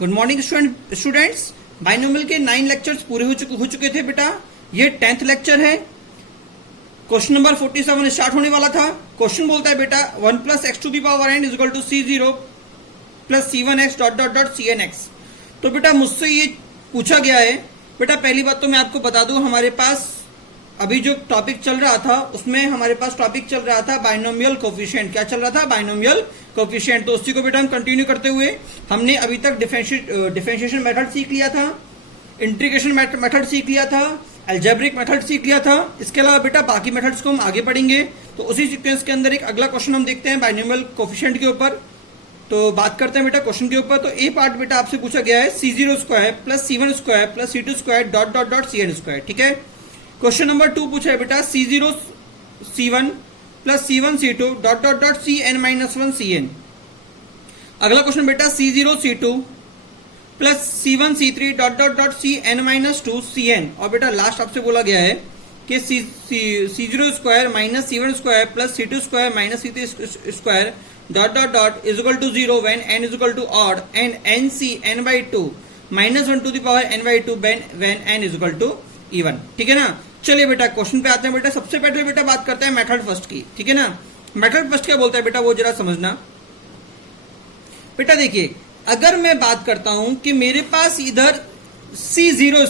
Good morning students. Binomial के 9 lectures पूरे हो चुके थे बेटा। ये 10th लेक्चर है। क्वेश्चन नंबर 47 स्टार्ट होने वाला था। क्वेश्चन बोलता है बेटा 1 plus x to the power n is equal to C0 plus C1x dot dot dot CNX। तो बेटा मुझसे ये पूछा गया है। बेटा पहली बात तो मैं आपको बता दूं, हमारे पास अभी जो टॉपिक चल रहा था उसमें हमारे पास टॉपिक चल रहा था बाइनोमियल कोफिशिएंट। क्या चल रहा था? Binomial coefficient. तो उसी को बेटा हम कंटिन्यू करते हुए हमने अभी तक डिफरेंशिएशन मेथड सीख लिया था, इंटीग्रेशन मेथड सीख लिया था, अलजेब्रिक मेथड सीख लिया था। इसके अलावा बेटा बाकी मेथड्स को हम आगे पढ़ेंगे। तो उसी सीक्वेंस के अंदर एक अगला क्वेश्चन हम देखते हैं बाइनोमियल कोफिशिएंट के ऊपर। तो बात करते हैं बेटा क्वेश्चन के ऊपर। तो ए पार्ट बेटा आपसे पूछा गया है C0 square plus C1 square plus C2 square dot dot dot CN square. ठीक है। क्वेश्चन नंबर 2 पूछा है बेटा C0 C1 plus C1 C2 dot dot dot CN minus 1 CN। अगला क्वेश्चन बेटा C0 C2 plus C1 C3 dot dot dot CN minus 2 CN। और बेटा last आपसे बोला गया है कि C0 square minus C1 square plus C2 square minus C3 square dot dot dot is equal to 0 when n is equal to odd and NC n by 2 minus 1 to the power n by 2 when n is equal to even. ठीक है ना। चलिए बेटा question पे आते हैं बेटा। सबसे पहले बेटा बात करते हैं मेथड फर्स्ट की। ठीक है ना। मेथड फर्स्ट क्या बोलता है बेटा वो जरा समझना बेटा। देखिए अगर मैं बात करता हूं कि मेरे पास इधर C0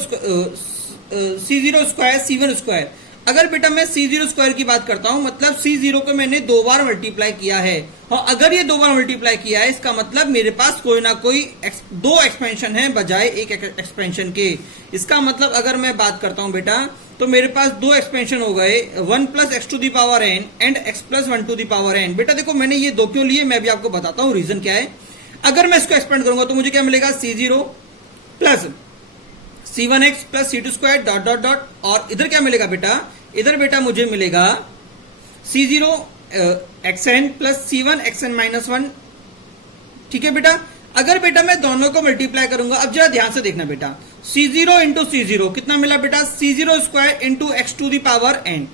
स्क्वायर C1 स्क्वायर, अगर बेटा मैं C0 स्क्वायर की बात करता हूं मतलब C0 को मैंने 2 बार मल्टीप्लाई किया है, और अगर ये 2 बार मल्टीप्लाई किया है इसका मतलब मेरे पास कोई ना कोई 2 एक्सपेंशन है बजाय एक एक्सपेंशन के। इसका मतलब अगर मैं बात करता हूं बेटा तो मेरे पास 2 एक्सपेंशन हो गए, 1 plus x to the power n and x plus 1 to the power n. बेटा देखो मैंने ये 2 क्यों लिए मैं भी आपको बताता हूं रीजन क्या है। अगर मैं इसको एक्सपेंड करूंगा तो मुझे क्या मिलेगा C0 plus C1x plus C2 square dot dot dot, और इधर क्या मिलेगा बेटा? इधर बेटा मुझे मिलेगा C0 xn plus C1 xn minus 1। ठीक है बेटा। अगर बेटा मैं दोनों को मल्टीप्लाई करूंगा, अब जरा ध्यान से देखना बेटा, C0 इंटू C0 कितना मिला बेटा? C0 square into x to the power n।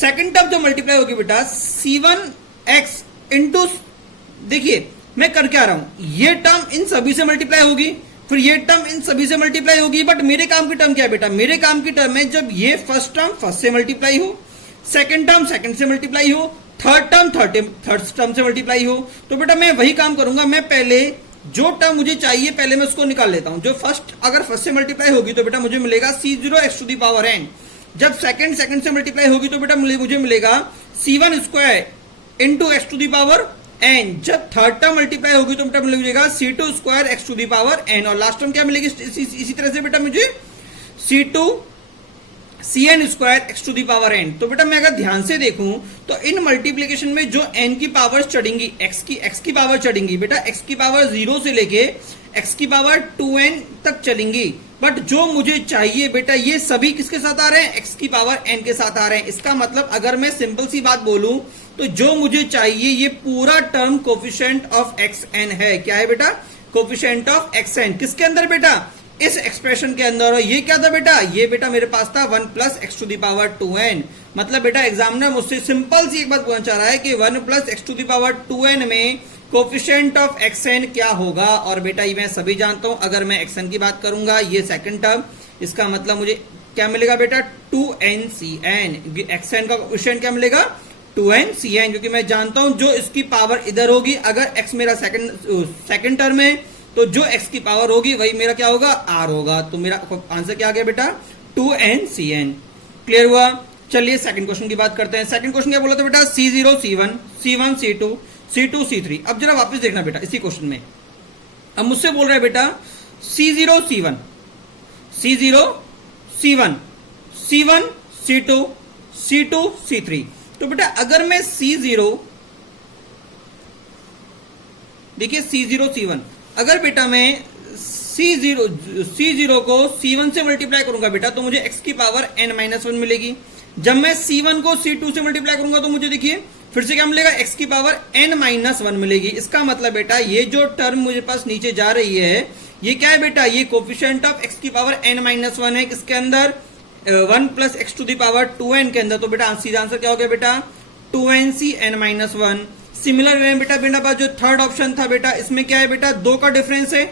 Second term जो मल्टीप्लाई होगी बेटा C1x इंटू, देखिए मैं कर क्या रहा हूं, ये टर्म इन सभी से मल्टीप्लाई होगी, फिर ये टर्म इन सभी से मल्टीप्लाई होगी। बट मेरे काम की टर्म क्या है बेटा? मेरे काम की टर्म है जब ये फर्स्ट टर्म फर्स्ट से मल्टीप्लाई हो, सेकंड टर्म सेकंड से मल्टीप्लाई हो, थर्ड टर्म थर्ड टर्म से मल्टीप्लाई हो। तो बेटा मैं वही काम करूंगा, मैं पहले जो टर्म मुझे चाहिए पहले मैं उसको निकाल लेता हूं। जो अगर फर्स्ट से मल्टीप्लाई होगी तो बेटा मुझे मिलेगा C0 x to the power n। जब सेकंड से मल्टीप्लाई होगी तो बेटा मुझे मिलेगा C1 square into x to the power n। जब थर्ड टर्म मल्टीप्लाई होगी तो बेटा मिलेगा C2 square x to the power n। और लास्ट टर्म क्या मिलेगी? इसी तरह से बेटा मुझे C2 CN square x to the power n। तो बेटा मैं अगर ध्यान से देखूं तो इन मल्टीप्लीकेशन में जो n की पावर चढ़ेंगी, x की पावर चढ़ेंगी बेटा, x की पावर 0 से लेके x की पावर 2n तक चलेंगी। बट जो मुझे चाहिए बेटा ये सभी किसके साथ आ रहे हैं? x की पावर n के साथ आ रहे हैं। इसका मतलब अगर मैं सिंपल सी बात बोलूं तो जो मुझे चाहिए ये पूरा टर्म कोफिशिएंट ऑफ xn है। क्या है बेटा? Coefficient of xn। किसके अंदर बेटा? इस एक्सप्रेशन के अंदर। और ये क्या था बेटा? ये बेटा मेरे पास था 1 plus x to the power 2n। मतलब बेटा एग्जामिनर मुझसे सिंपल सी एक बात पूछना चाह रहा है कि 1 plus x to the power 2n में कोफिशिएंट ऑफ xn क्या होगा। और बेटा ये मैं सभी जानता हूं, अगर मैं xn की बात करूंगा ये सेकंड टर्म, इसका मतलब मुझे क्या मिलेगा बेटा? 2nCn। xn का कोफिशिएंट क्या मिलेगा? 2nCn, क्योंकि मैं जानता हूं जो इसकी पावर इधर होगी, अगर x मेरा सेकंड टर्म है तो जो x की पावर होगी वही मेरा क्या होगा? r होगा। तो मेरा आंसर क्या आ गया बेटा? 2nCn। क्लियर हुआ। चलिए सेकंड क्वेश्चन की बात करते हैं। सेकंड क्वेश्चन क्या बोला था बेटा? C0 C1 C1 C2 C2 C3। अब जरा वापस देखना बेटा इसी क्वेश्चन में। अब मुझसे बोल रहा है बेटा C0 C1 C0 C1 C1 C2 C2 C3। तो बेटा अगर मैं C0, देखिए C0 C1, अगर बेटा मैं C0 को C1 से मल्टीप्लाई करूंगा बेटा तो मुझे x की पावर n माइनस 1 मिलेगी। जब मैं C1 को C2 से मल्टीप्लाई करूंगा तो मुझे देखिए फिर से क्या मिलेगा? x की पावर n माइनस 1 मिलेगी। इसका मतलब बेटा ये जो टर्म मुझे पास नीचे जा रही है ये क्या है बेटा? ये कोफिशिएंट ऑफ x की पावर n माइनस 1 है। किसके अंदर? 1 plus x to the power 2n के अंदर। तो बेटा सीधा आंसर क्या हो गया बेटा? 2nCn minus 1। सिमिलर वे बेटा मेरे पास जो थर्ड ऑप्शन था बेटा इसमें क्या है बेटा? 2 का डिफरेंस है,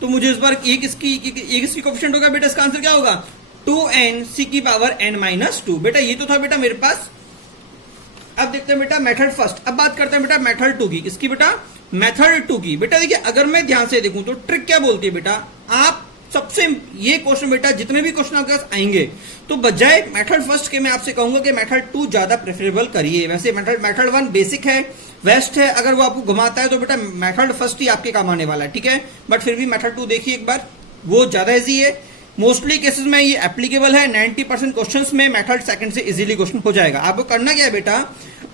तो मुझे इस बार ये किसकी कोफिशिएंट होगा बेटा, इसका आंसर क्या होगा 2n c की पावर n माइनस 2। बेटा ये तो था बेटा मेरे पास। अब देखते हैं बेटा मेथड फर्स्ट। अब बात करते हैं बेटा मेथड 2 की। इसकी बेटा मेथड 2 की। बेटा देखिए अगर मैं ध्यान से देखूं तो ट्रिक क्या बोलती है बेटा, आप सबसे ये क्वेश्चन बेटा जितने भी क्वेश्चन आपके पास आएंगे तो बजाय मेथड फर्स्ट के मैं आपसे कहूंगा कि मेथड 2 ज्यादा प्रेफरेबल करिए। वैसे मेथड 1 बेसिक है, वेस्ट है, अगर वो आपको घुमाता है तो बेटा मेथड फर्स्ट ही आपके काम आने वाला है, ठीक है। बट फिर भी मेथड 2 देखिए एक बार, वो ज्यादा इजी है। मोस्टली केसेस में ये एप्लीकेबल है। 90% क्वेश्चंस में मेथड सेकंड से इजीली क्वेश्चन हो जाएगा। आपको करना क्या है बेटा,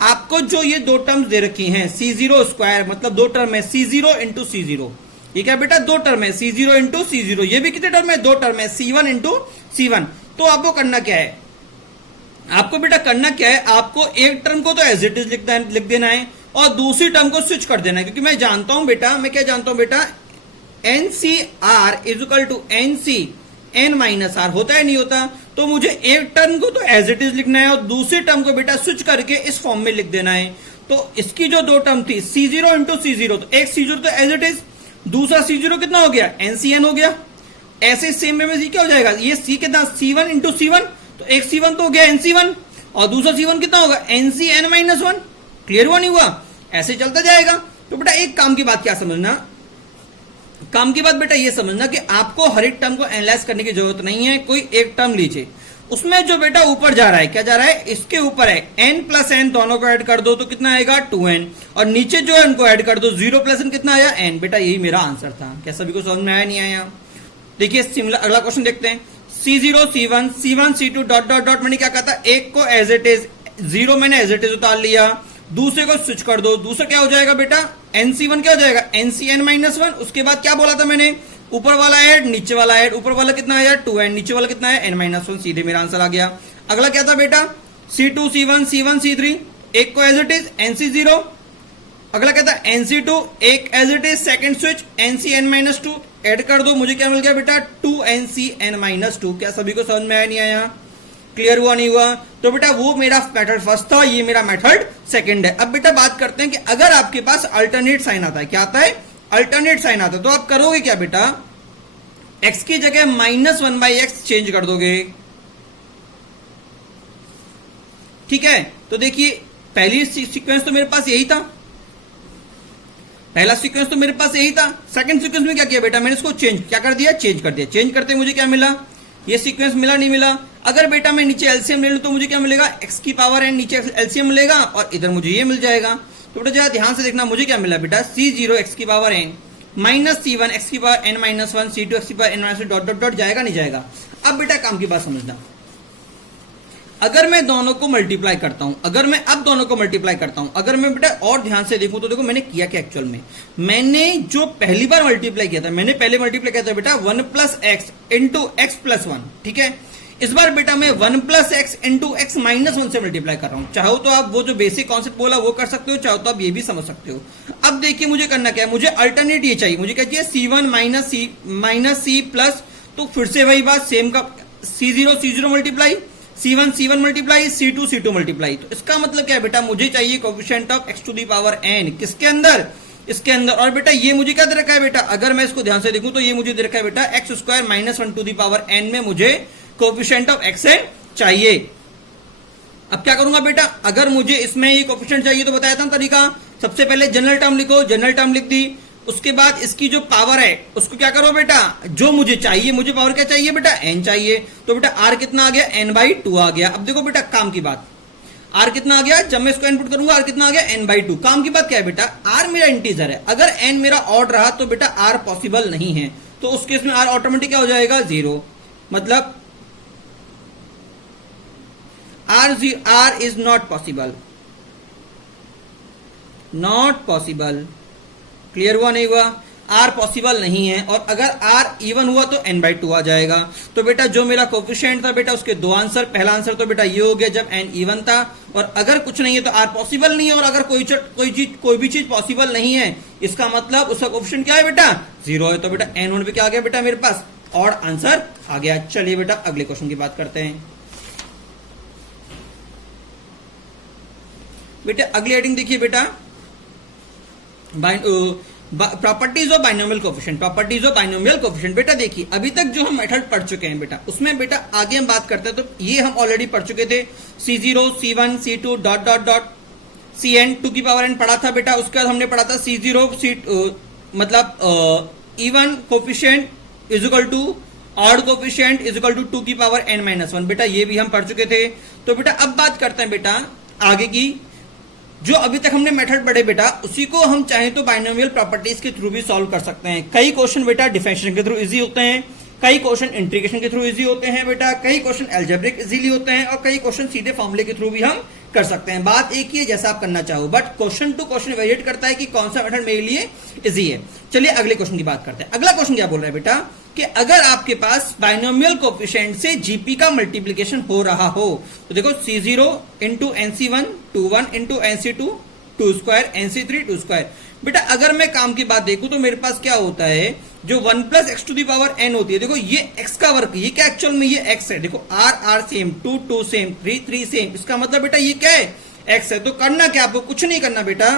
आपको जो ये दो टर्म्स दे रखी हैं C0 स्क्वायर, मतलब दो टर्म है C0 इंटू C0, ये क्या बेटा दो टर्म है C0 इंटू C0, ये भी कितने टर्म है, दो टर्म है C1 इंटू C1। तो आपको करना क्या है, आपको बेटा करना क्या है, आपको एक टर्म को तो एज इट इज लिख देना है और दूसरी टर्म को स्विच कर देना है। क्योंकि मैं जानता हूं बेटा, मैं क्या जानता हूं बेटा, NCR is equal to NC n minus R, होता है नहीं होता। तो मुझे एक टर्म को तो एज इट इज लिखना है और दूसरी टर्म को बेटा स्विच करके इस फॉर्म में लिख देना है। तो इसकी जो दो टर्म थी C0 इंटू C0, तो एक C0 तो एज इट इज, दूसरा C0 कितना हो गया NCN हो गया। ऐसे सेम में C क्या हो जाएगा, ये C कितना C1 इंटू C1, तो एक C1 तो हो गया NC1 और दूसरा C1 कितना होगा NCN माइनस 1। क्लियर हुआ नहीं हुआ, ऐसे चलता जाएगा। तो बेटा एक काम की बात क्या समझना, काम की बात बेटा ये समझना कि आपको हर एक टर्म को एनालाइज करने की जरूरत नहीं है। कोई एक टर्म लीजिए, उसमें जो बेटा ऊपर जा रहा है, क्या जा रहा है, इसके ऊपर है n प्लस n, दोनों को ऐड कर दो तो कितना आएगा 2n, और नीचे जो है उनको ऐड कर दो 0 प्लस n, कितना आया n। बेटा यही मेरा आंसर था। क्या सभी को समझ में आया नहीं आया? देखिए सिमिलर अगला क्वेश्चन देखते हैं। C0 C1 C1 C2 dot dot dot, मैंने क्या कहा था, एक को एज इट इज 0 मैंने एज इट इज उतार लिया, दूसरे को स्विच कर दो, दूसरा क्या हो जाएगा बेटा NC1 क्या हो जाएगा NCN माइनस 1। उसके बाद क्या बोला था मैंने, ऊपर वाला ऐड नीचे वाला ऐड, ऊपर वाला कितना आया 2n, नीचे वाला कितना है n माइनस 1, सीधे मेरा आंसर आ गया। अगला क्या था बेटा C2 C1 C1 C3, एक को एज इट इज NC0, अगला क्या था NC2, एक as it is second switch NCN minus 2, add कर दो, मुझे क्या मिल गया बेटा 2NCN माइनस 2। क्या सभी को समझ में आया नहीं आया, क्लियर हुआ नहीं हुआ? तो बेटा वो मेरा मेथड फर्स्ट था, ये मेरा मेथड सेकंड है। अब बेटा बात करते हैं कि अगर आपके पास अल्टरनेट साइन आता है, क्या आता है, अल्टरनेट साइन आता है, तो आप करोगे क्या बेटा, x की जगह -1/x चेंज कर दोगे, ठीक है। तो देखिए पहली सीक्वेंस तो मेरे पास यही था, पहला सीक्वेंस तो मेरे पास यही था। सेकंड सीक्वेंस में क्या किया बेटा, मैंने इसको चेंज क्या कर दिया, चेंज कर दिया। चेंज करते मुझे क्या मिला, ये सीक्वेंस मिला नहीं मिला। अगर बेटा मैं नीचे एलसीएम ले लूं तो मुझे क्या मिलेगा, x की पावर n, नीचे एलसीएम मिलेगा और इधर मुझे ये मिल जाएगा। तो बेटा जरा ध्यान से देखना, मुझे क्या मिला बेटा C0 x की power n minus C1 x की power n minus 1 C2 x की power n minus dot dot dot, जाएगा नहीं जाएगा। अब बेटा काम की बात समझना, अगर मैं दोनों को मल्टीप्लाई करता हूं, अगर मैं अब दोनों को मल्टीप्लाई करता हूं, अगर मैं बेटा और ध्यान से देखूं तो देखो मैंने किया क्या एक्चुअल में, मैंने जो पहली बार मल्टीप्लाई किया था, मैंने पहले मल्टीप्लाई किया था बेटा 1 plus x into x plus 1, ठीक है। इस बार बेटा मैं 1 plus x into x minus 1 से मल्टीप्लाई कर रहा हूं। चाहो तो आप वो जो बेसिक कॉन्सेप्ट बोला वो कर सकते हो, चाहो तो आप ये भी समझ सकते हो। अब देखिए मुझे करना क्या है, मुझे अल्टरनेट ये चाहिए, मुझे क्या चाहिए C1 माइनस C प्लस, तो फिर से वही बात सेम का C0 C0 multiply, C1 C1 multiply, C2 C2 multiply. तो इसका मतलब क्या है बेटा, मुझे चाहिए coefficient of x to the power n, किसके अंदर, इसके अंदर। और बेटा ये मुझे क्या दे रखा है बेटा, अगर मैं इसको ध्यान से देखूं तो ये मुझे दे रखा है बेटा x square minus 1 to the power n में मुझे कोएफिशिएंट ऑफ xn चाहिए। अब क्या करूंगा बेटा, अगर मुझे इसमें ये कोएफिशिएंट चाहिए तो बताया था तरीका, सबसे पहले जनरल टर्म लिखो, जनरल टर्म लिख दी, उसके बाद इसकी जो पावर है उसको क्या करो बेटा, जो मुझे चाहिए, मुझे पावर क्या चाहिए बेटा n चाहिए, तो बेटा r कितना आ गया n/2 आ गया। अब देखो बेटा काम की बात, r कितना आ गया, जब मैं इसको इनपुट करूंगा r कितना आ गया n/2। काम की बात क्या है बेटा, r मेरा इंटीजर है, अगर n मेरा ऑड रहा तो बेटा r पॉसिबल नहीं है, तो उस केस में r ऑटोमेटिक क्या हो जाएगा 0, मतलब r is not possible, not possible. Clear हुआ नहीं हुआ, r पॉसिबल नहीं है। और अगर r इवन हुआ तो n/2 आ जाएगा। तो बेटा जो मेरा कोएफिशिएंट था बेटा उसके दो आंसर, पहला आंसर तो बेटा ये हो गया जब n इवन था, और अगर कुछ नहीं है तो r पॉसिबल नहीं है, और अगर कोई भी चीज पॉसिबल नहीं है इसका मतलब उसका कोएफिशिएंट क्या है बेटा 0 है। तो बेटा n1 पे क्या आ गया बेटा मेरे पास ऑड आंसर आ गया। चलिए बेटा अगले क्वेश्चन की बात करते हैं। बेटा अगली हेडिंग देखिए बेटा, properties of binomial coefficient, properties of binomial coefficient. बेटा देखिए अभी तक जो हम मेथड पढ़ चुके हैं बेटा, उसमें बेटा आगे हम बात करते हैं तो ये हम ऑलरेडी पढ़ चुके थे, C0 C1 C2 dot dot dot Cn two की पावर n पढ़ा था बेटा। उसके बाद हमने पढ़ा था C0 मतलब even coefficient is equal to odd coefficient is equal to 2 की पावर n-1 बेटा, ये भी हम पढ़ चुके थे। तो बेटा अब बात करते हैं बेटा आगे की, जो अभी तक हमने मेथड पढ़े बेटा उसी को हम चाहें तो बाइनोमियल प्रॉपर्टीज के थ्रू भी सॉल्व कर सकते हैं। कई क्वेश्चन बेटा डिफरेंशिएशन के थ्रू इजी होते हैं, कई क्वेश्चन इंटीग्रेशन के थ्रू इजी होते हैं बेटा, कई क्वेश्चन अलजेब्रिक इजीली होते हैं और कई क्वेश्चन सीधे फॉर्मूले के थ्रू भी हम कर सकते हैं। बात एक ही है जैसा आप करना चाहो, but question to question variate करता है कि कौन सा मेथड मेरे लिए इजी है। चलिए अगले क्वेश्चन की बात करते हैं। अगला क्वेश्चन क्या बोल रहा है बेटा कि अगर आपके पास बाइनोमियल कोफिशिएंट से जीपी का मल्टीप्लीकेशन हो रहा हो तो देखो C0 into NC1 2 into NC2 2 square NC3 2 square. बेटा अगर मैं काम की बात देखूं तो मेरे पास क्या होता है, जो 1 plus x to the power n होती है, देखो ये x का वर्क, ये क्या एक्चुअल में ये x है, देखो r सेम, 2 सेम, 3 सेम, इसका मतलब बेटा ये क्या है x है। तो करना क्या, आपको कुछ नहीं करना बेटा,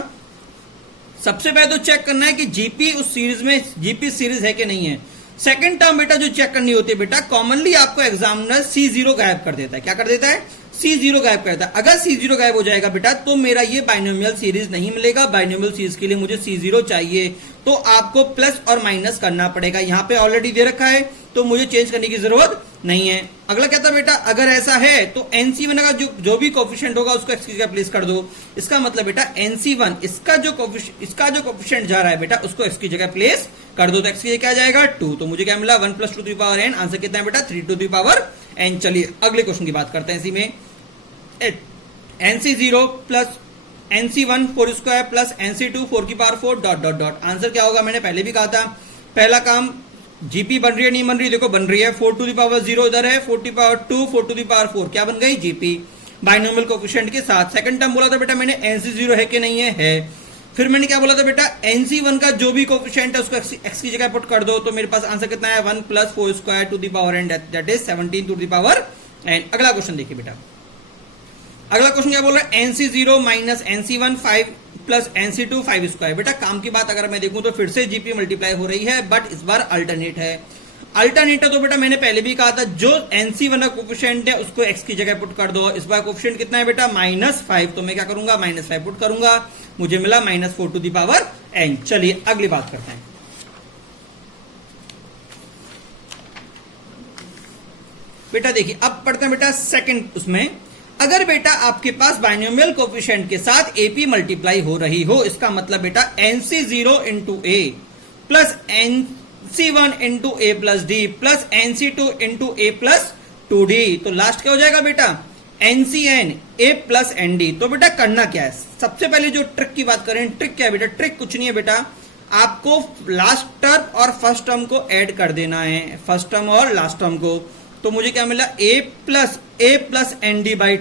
सबसे पहले तो चेक करना है कि जीपी उस सीरीज में जीपी सीरीज है कि नहीं है। सेकंड टर्म बेटा जो चेक करनी होती है बेटा, कॉमनली आपको एग्जामिनर C0 गायब कर देता है। क्या कर देता है, C0 गायब कर देता है। अगर C0 गायब हो जाएगा बेटा तो मेरा ये बाइनोमियल सीरीज नहीं मिलेगा। बाइनोमियल सीरीज के लिए मुझे C0 चाहिए, तो आपको प्लस और माइनस करना पड़ेगा। यहां पे ऑलरेडी दे रखा है तो मुझे चेंज करने की जरूरत नहीं है। अगला कहता है बेटा अगर ऐसा है तो NC1 का जो भी कोफिशिएंट होगा उसको x की जगह प्लेस कर दो। इसका मतलब बेटा NC1 इसका जो कोफिशिएंट जा रहा है बेटा उसको x की जगह प्लेस कर दो, तो x की जगह क्या जाएगा 2। तो मुझे क्या मिला 1 plus 2 to the power n, answer कितना है बेटा 3 टू द पावर n। चलिए अगले क्वेश्चन की बात करते हैं। इसी में NC0 plus NC1 4 square plus NC2 4 की power 4 dot dot dot. Answer क्या होगा, मैंने पहले भी कहा था, पहला काम जीपी बन रही है नहीं बन रही, देखो बन रही है, 4 टू द पावर 0 इधर है, 4 to the power 2 4 to the power 4 क्या बन गई जीपी बाइनोमियल कोफिशिएंट के साथ। सेकंड टर्म बोला था बेटा मैंने NC0 है कि नहीं है। फिर मैंने क्या बोला था बेटा NC1 का जो भी कोफिशिएंट है उसको x की जगह पुट कर दो, तो मेरे पास आंसर कितना है 1 plus 4 square to the power n, that is 17 to the power n। अगला क्वेश्चन देखिए बेटा, अगला क्वेश्चन क्या बोल रहा है, NC0 minus NC1 5 plus NC2 5 square. बेटा काम की बात अगर मैं देखूं तो फिर से जीपी मल्टीप्लाई हो रही है, बट इस बार अल्टरनेट है। अल्टरनेट है तो बेटा मैंने पहले भी कहा था जो NC1 का कोफिशिएंट है उसको x की जगह पुट कर दो। इस बार कोफिशिएंट कितना है बेटा -5, तो मैं क्या करूंगा -5 पुट करूंगा, मुझे मिला -4 टू द पावर n। चलिए अगली बात करते हैं। बेटा देखिए अब पढ़ते हैं बेटा सेकंड उसमें, अगर बेटा आपके पास बाइनोमियल कोफिशिएंट के साथ AP मल्टीप्लाई हो रही हो, इसका मतलब बेटा NC0 into A plus NC1 into A plus D plus NC2 into A plus 2D, तो लास्ट क्या हो जाएगा बेटा NCN A प्लस ND। तो बेटा करना क्या है, सबसे पहले जो ट्रिक की बात करें, ट्रिक क्या है बेटा, ट्रिक कुछ नहीं है बेटा, आपको लास्ट टर्म और फर्स्ट टर्म को ऐड कर देना है, फर्स्ट टर्म और लास्ट टर्म को। तो मुझे क्या मिला A प्लस ND बाई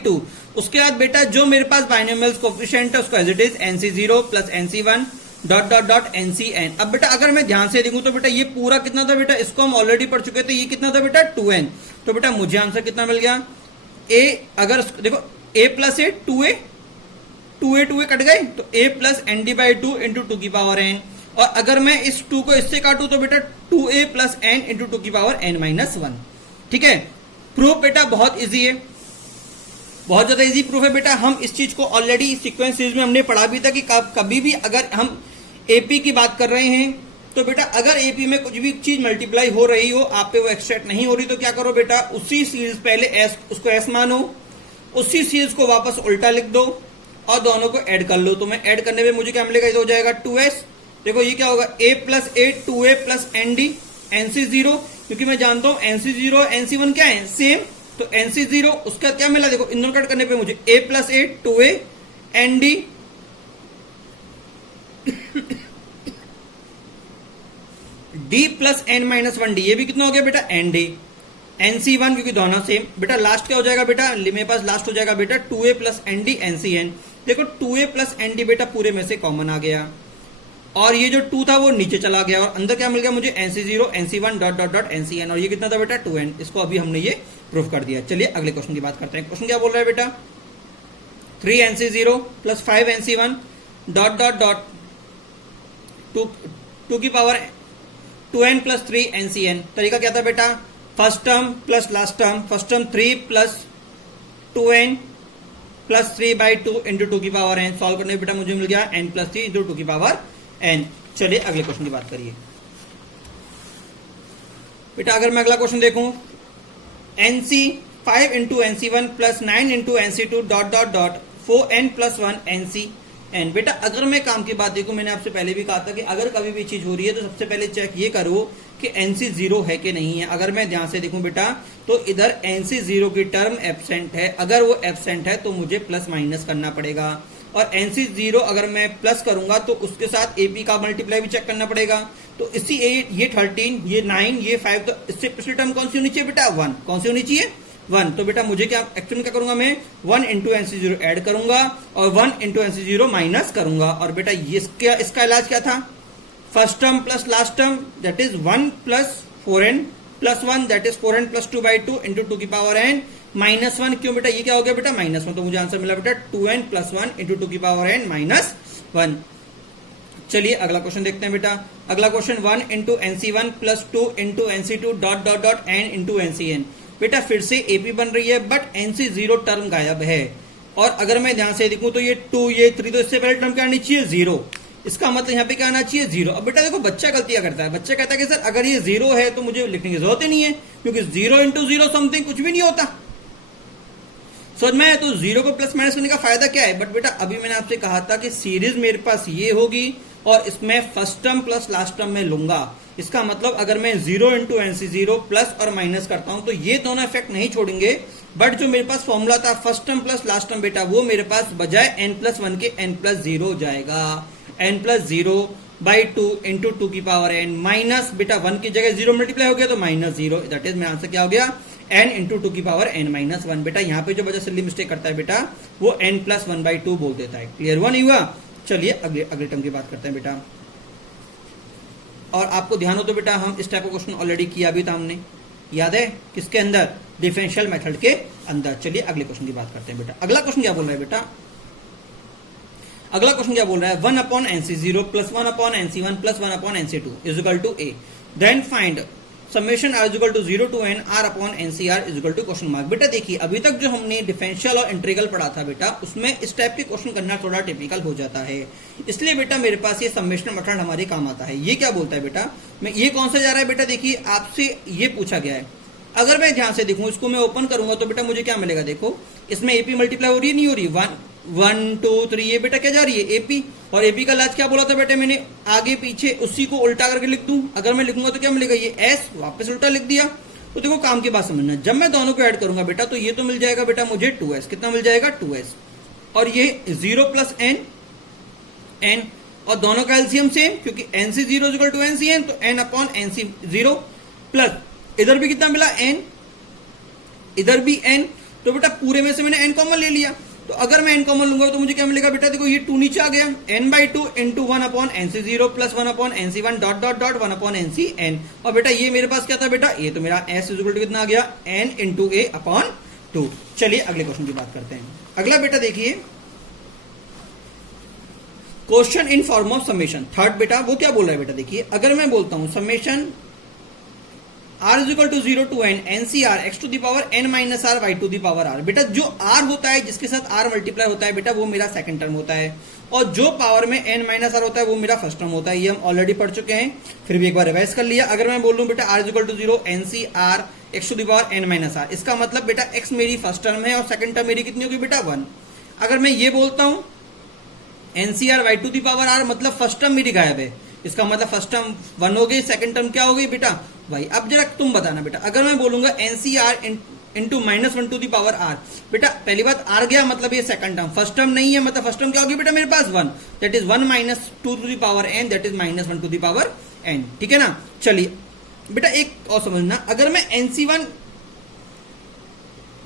2। उसके बाद बेटा जो मेरे पास बाइनोमियल कोफिशिएंट है उसको as it is NC0 plus NC1 dot dot dot NCN। अब बेटा अगर मैं ध्यान से देखूं तो बेटा ये पूरा कितना था बेटा, इसको हम ऑलरेडी पढ़ चुके थे, ये कितना था बेटा 2n। तो बेटा मुझे आंसर कितना मिल गया, A अगर देखो A plus A 2A cut गए, तो A plus ND by 2 into 2 की पावर n। और अगर मैं इस 2 को इससे काटूं तो बेटा 2A प्लस n इंटू 2 की पावर n-1। ठीक है, प्रूफ बेटा बहुत इजी है, बहुत ज्यादा इजी प्रूफ है बेटा। हम इस चीज को ऑलरेडी सीक्वेंस सीरीज में हमने पढ़ा भी था कि कभी भी अगर हम AP की बात कर रहे हैं तो बेटा अगर AP में कुछ भी चीज मल्टीप्लाई हो रही हो, आप पे वो एक्सट्रैक्ट नहीं हो रही, तो क्या करो बेटा उसी सीरीज पहले S उसको S मानो, उसी सीरीज को वापस उल्टा लिख दो और दोनों को ऐड कर लो। तो मैं ऐड करने में मुझे क्या मिलेगा, हो जाएगा 2S। देखो ये क्या होगा A plus A 2A plus ND NC0, क्योंकि मैं जानता हूं NC0 और NC1 क्या है सेम, तो NC0 उसका क्या मिला, देखो इन दोनों कट करने पे मुझे A plus A 2A ND D plus n-1D, ये भी कितना हो गया बेटा ND NC1, क्योंकि दोनों सेम। बेटा लास्ट क्या हो जाएगा बेटा, मेरे पास लास्ट हो जाएगा बेटा 2A प्लस ND NCN। देखो 2A प्लस ND बेटा पूरे में से कॉमन आ गया और ये जो 2 था वो नीचे चला गया और अंदर क्या मिल गया मुझे NC0 NC1 dot dot dot NCN, और ये कितना था बेटा 2n। इसको अभी हमने ये प्रूफ कर दिया। चलिए अगले क्वेश्चन की बात करते हैं। क्वेश्चन क्या बोल रहा है बेटा, 3 NC0 plus 5 NC1 dot dot dot to की पावर 2n प्लस 3 NCN। तरीका क्या था बेटा, first term plus last term, first term 3 plus 2n plus 3/2 into 2 की पावर n। सॉल्व करने बेटा मुझे मिल गया n प्लस 3 इंटू 2 की पावर n। चलिए अगले क्वेश्चन की बात करिए बेटा। अगर मैं अगला क्वेश्चन देखूं, NC 5 into NC1 plus 9 into NC2 dot dot dot 4n plus 1 NCN। बेटा अगर मैं काम की बात देखूं, मैंने आपसे पहले भी कहा था कि अगर कभी भी चीज हो रही है तो सबसे पहले चेक ये करो कि NC 0 है कि नहीं है। अगर मैं ध्यान से देखूं बेटा तो इधर NC 0 की टर्म एब्सेंट है, अगर वो एब्सेंट है तो मुझे प्लस माइनस करना पड़ेगा, और NC 0 अगर मैं प्लस करूंगा तो उसके साथ AP का मल्टीप्लाई भी चेक करना पड़ेगा। तो इसी ये 13, ये 9, ये 5, तो इससे पिछली टर्म कौन सी होनी चाहिए बेटा, 1। कौन सी होनी चाहिए, 1। तो बेटा मुझे क्या एक्चुअली क्या करूंगा, मैं 1 इंटू NC 0 एड करूंगा और 1 इंटू NC 0 माइनस करूंगा। और बेटा इसका इलाज क्या था, first term plus last term that is 1 plus 4n plus 1 that is 4n plus 2/2 into 2 की पावर n माइनस 1। क्यों बेटा, ये क्या हो गया बेटा, -1। तो मुझे आंसर मिला बेटा 2n प्लस 1 इंटू 2 की पावर n माइनस 1। चलिए अगला क्वेश्चन देखते हैं बेटा। अगला question 1 into NC1 plus 2 into NC2 dot dot dot n into NCN। बेटा फिर से AP बन रही है बट NC 0 टर्म गायब है, और अगर मैं ध्यान से देखूं तो ये 2 ये 3, तो इससे पहले टर्म क्या आनी चाहिए, 0। इसका मतलब यहाँ पे क्या आना चाहिए, 0। अब बेटा देखो बच्चा गलतियां करता है, बच्चा कहता है कि सर अगर ये 0 है तो मुझे लिखने की जरूरत ही नहीं है, क्योंकि 0 इंटू 0 समथिंग कुछ भी नहीं होता। समझ में, तो 0 को प्लस माइनस करने का फायदा क्या है। बट बेटा अभी मैंने आपसे कहा था कि सीरीज मेरे पास ये होगी और इसमें first term plus last term में लूंगा। इसका मतलब अगर मैं 0 इंटू NC 0 प्लस और माइनस करता हूं तो ये दोनों इफेक्ट नहीं छोड़ेंगे, बट जो मेरे पास फॉर्मूला था first term plus last term बेटा वो मेरे पास बजाय n प्लस 1 के n प्लस 0 हो जाएगा। n प्लस 0/2 इंटू 2 की पावर n माइनस बेटा 1 की जगह 0 मल्टीप्लाई हो गया तो माइनस 0, दैट इज मेरा आंसर क्या हो गया, n इंटू 2 की पावर n माइनस 1। बेटा यहाँ पे जो बच्चा सिली मिस्टेक करता है बेटा वो n प्लस 1/2 बोल देता है। क्लियर हुआ नहीं हुआ। चलिए अगले टर्म की बात करते हैं बेटा। और आपको ध्यान हो तो बेटा हम इस टाइप का क्वेश्चन ऑलरेडी किया भी था हमने, याद है, किसके अंदर, डिफरेंशियल मेथड के अंदर। चलिए अगले क्वेश्चन की बात करते हैं बेटा। अगला क्वेश्चन क्या बोल रहा है बेटा, अगला क्वेश्चन क्या बोल रहा है, 1 upon NC 0 plus 1 upon NC1 plus 1 upon NC2 is equal to A, then find summation r is equal to 0 to n r upon NCR is equal to question mark. बेटा देखिए अभी तक जो हमने डिफरेंशियल और इंटीग्रल पढ़ा था बेटा उसमें इस टाइप के क्वेश्चन करना थोड़ा टिपिकल हो जाता है, इसलिए बेटा मेरे पास ये समेशन मेथड हमारे काम आता है। ये क्या बोलता है बेटा, मैं ये कौन सा जा रहा है बेटा, देखिए आपसे ये पूछा गया है। अगर मैं ध्यान से देखूं इसको मैं ओपन करूंगा तो बेटा मुझे क्या मिलेगा, देखो इसमें AP मल्टीप्लाई हो रही है नहीं हो रही, 1 2 3 ये बेटा क्या जा रही है AP, और AP का लाज क्या बोला था बेटा मैंने, आगे पीछे उसी को उल्टा करके लिख दूं। अगर मैं लिखूंगा तो क्या मिलेगा, ये S वापस उल्टा लिख दिया। तो देखो काम की बात समझना, जब मैं दोनों को ऐड करूंगा बेटा तो ये तो मिल जाएगा बेटा मुझे 2S, कितना मिल जाएगा 2S, और ये 0 प्लस n, और दोनों का एलसीएम सेम क्योंकि NC 0 इक्वल टू NCN, तो n अपॉन NC 0 प्लस इधर भी कितना मिला n, इधर भी n, तो बेटा पूरे में से मैंने n कॉमन ले लिया। तो अगर मैं n कॉमन लूंगा तो मुझे क्या मिलेगा बेटा, देखो ये 2 नीचे आ गया, n/2 into 1 upon NC 0 plus 1 upon NC1 dot dot dot 1 upon NCN। और बेटा ये मेरे पास क्या था बेटा, ये तो मेरा S इक्वल टू कितना आ गया, n इंटू A अपॉन 2। चलिए अगले क्वेश्चन की बात करते हैं। अगला बेटा देखिए question in form of summation, third बेटा वो क्या बोल रहा है बेटा, देखिए अगर मैं बोलता हूं summation r is equal to 0 to n NCR x to the power n minus r y to the power r। बेटा जो r होता है जिसके साथ r मल्टीप्लाई होता है बेटा वो मेरा सेकंड टर्म होता है, और जो पावर में n माइनस r होता है वो मेरा फर्स्ट टर्म होता है। ये हम ऑलरेडी पढ़ चुके हैं, फिर भी एक बार रिवाइज कर लिया। अगर मैं बोल लूं बेटा r is equal to 0 NCR x to the power n minus r, इसका मतलब बेटा x मेरी फर्स्ट टर्म है और सेकंड टर्म मेरी कितनी होगी बेटा 1। अगर मैं ये बोलता हूं NCR y to the power r, मतलब फर्स्ट टर्म मेरी गायब है, इसका मतलब फर्स्ट टर्म 1 हो गई, सेकंड टर्म क्या हो गई बेटा y। अब जरा तुम बताना बेटा, अगर मैं बोलूंगा NCR into -1 to the power r, बेटा पहली बात r गया मतलब ये सेकंड टर्म, फर्स्ट टर्म नहीं है, मतलब फर्स्ट टर्म क्या होगी बेटा मेरे पास 1, that is 1 minus 2 to the power n, that is -1 to the power n। ठीक है ना। चलिए बेटा एक और समझना, अगर मैं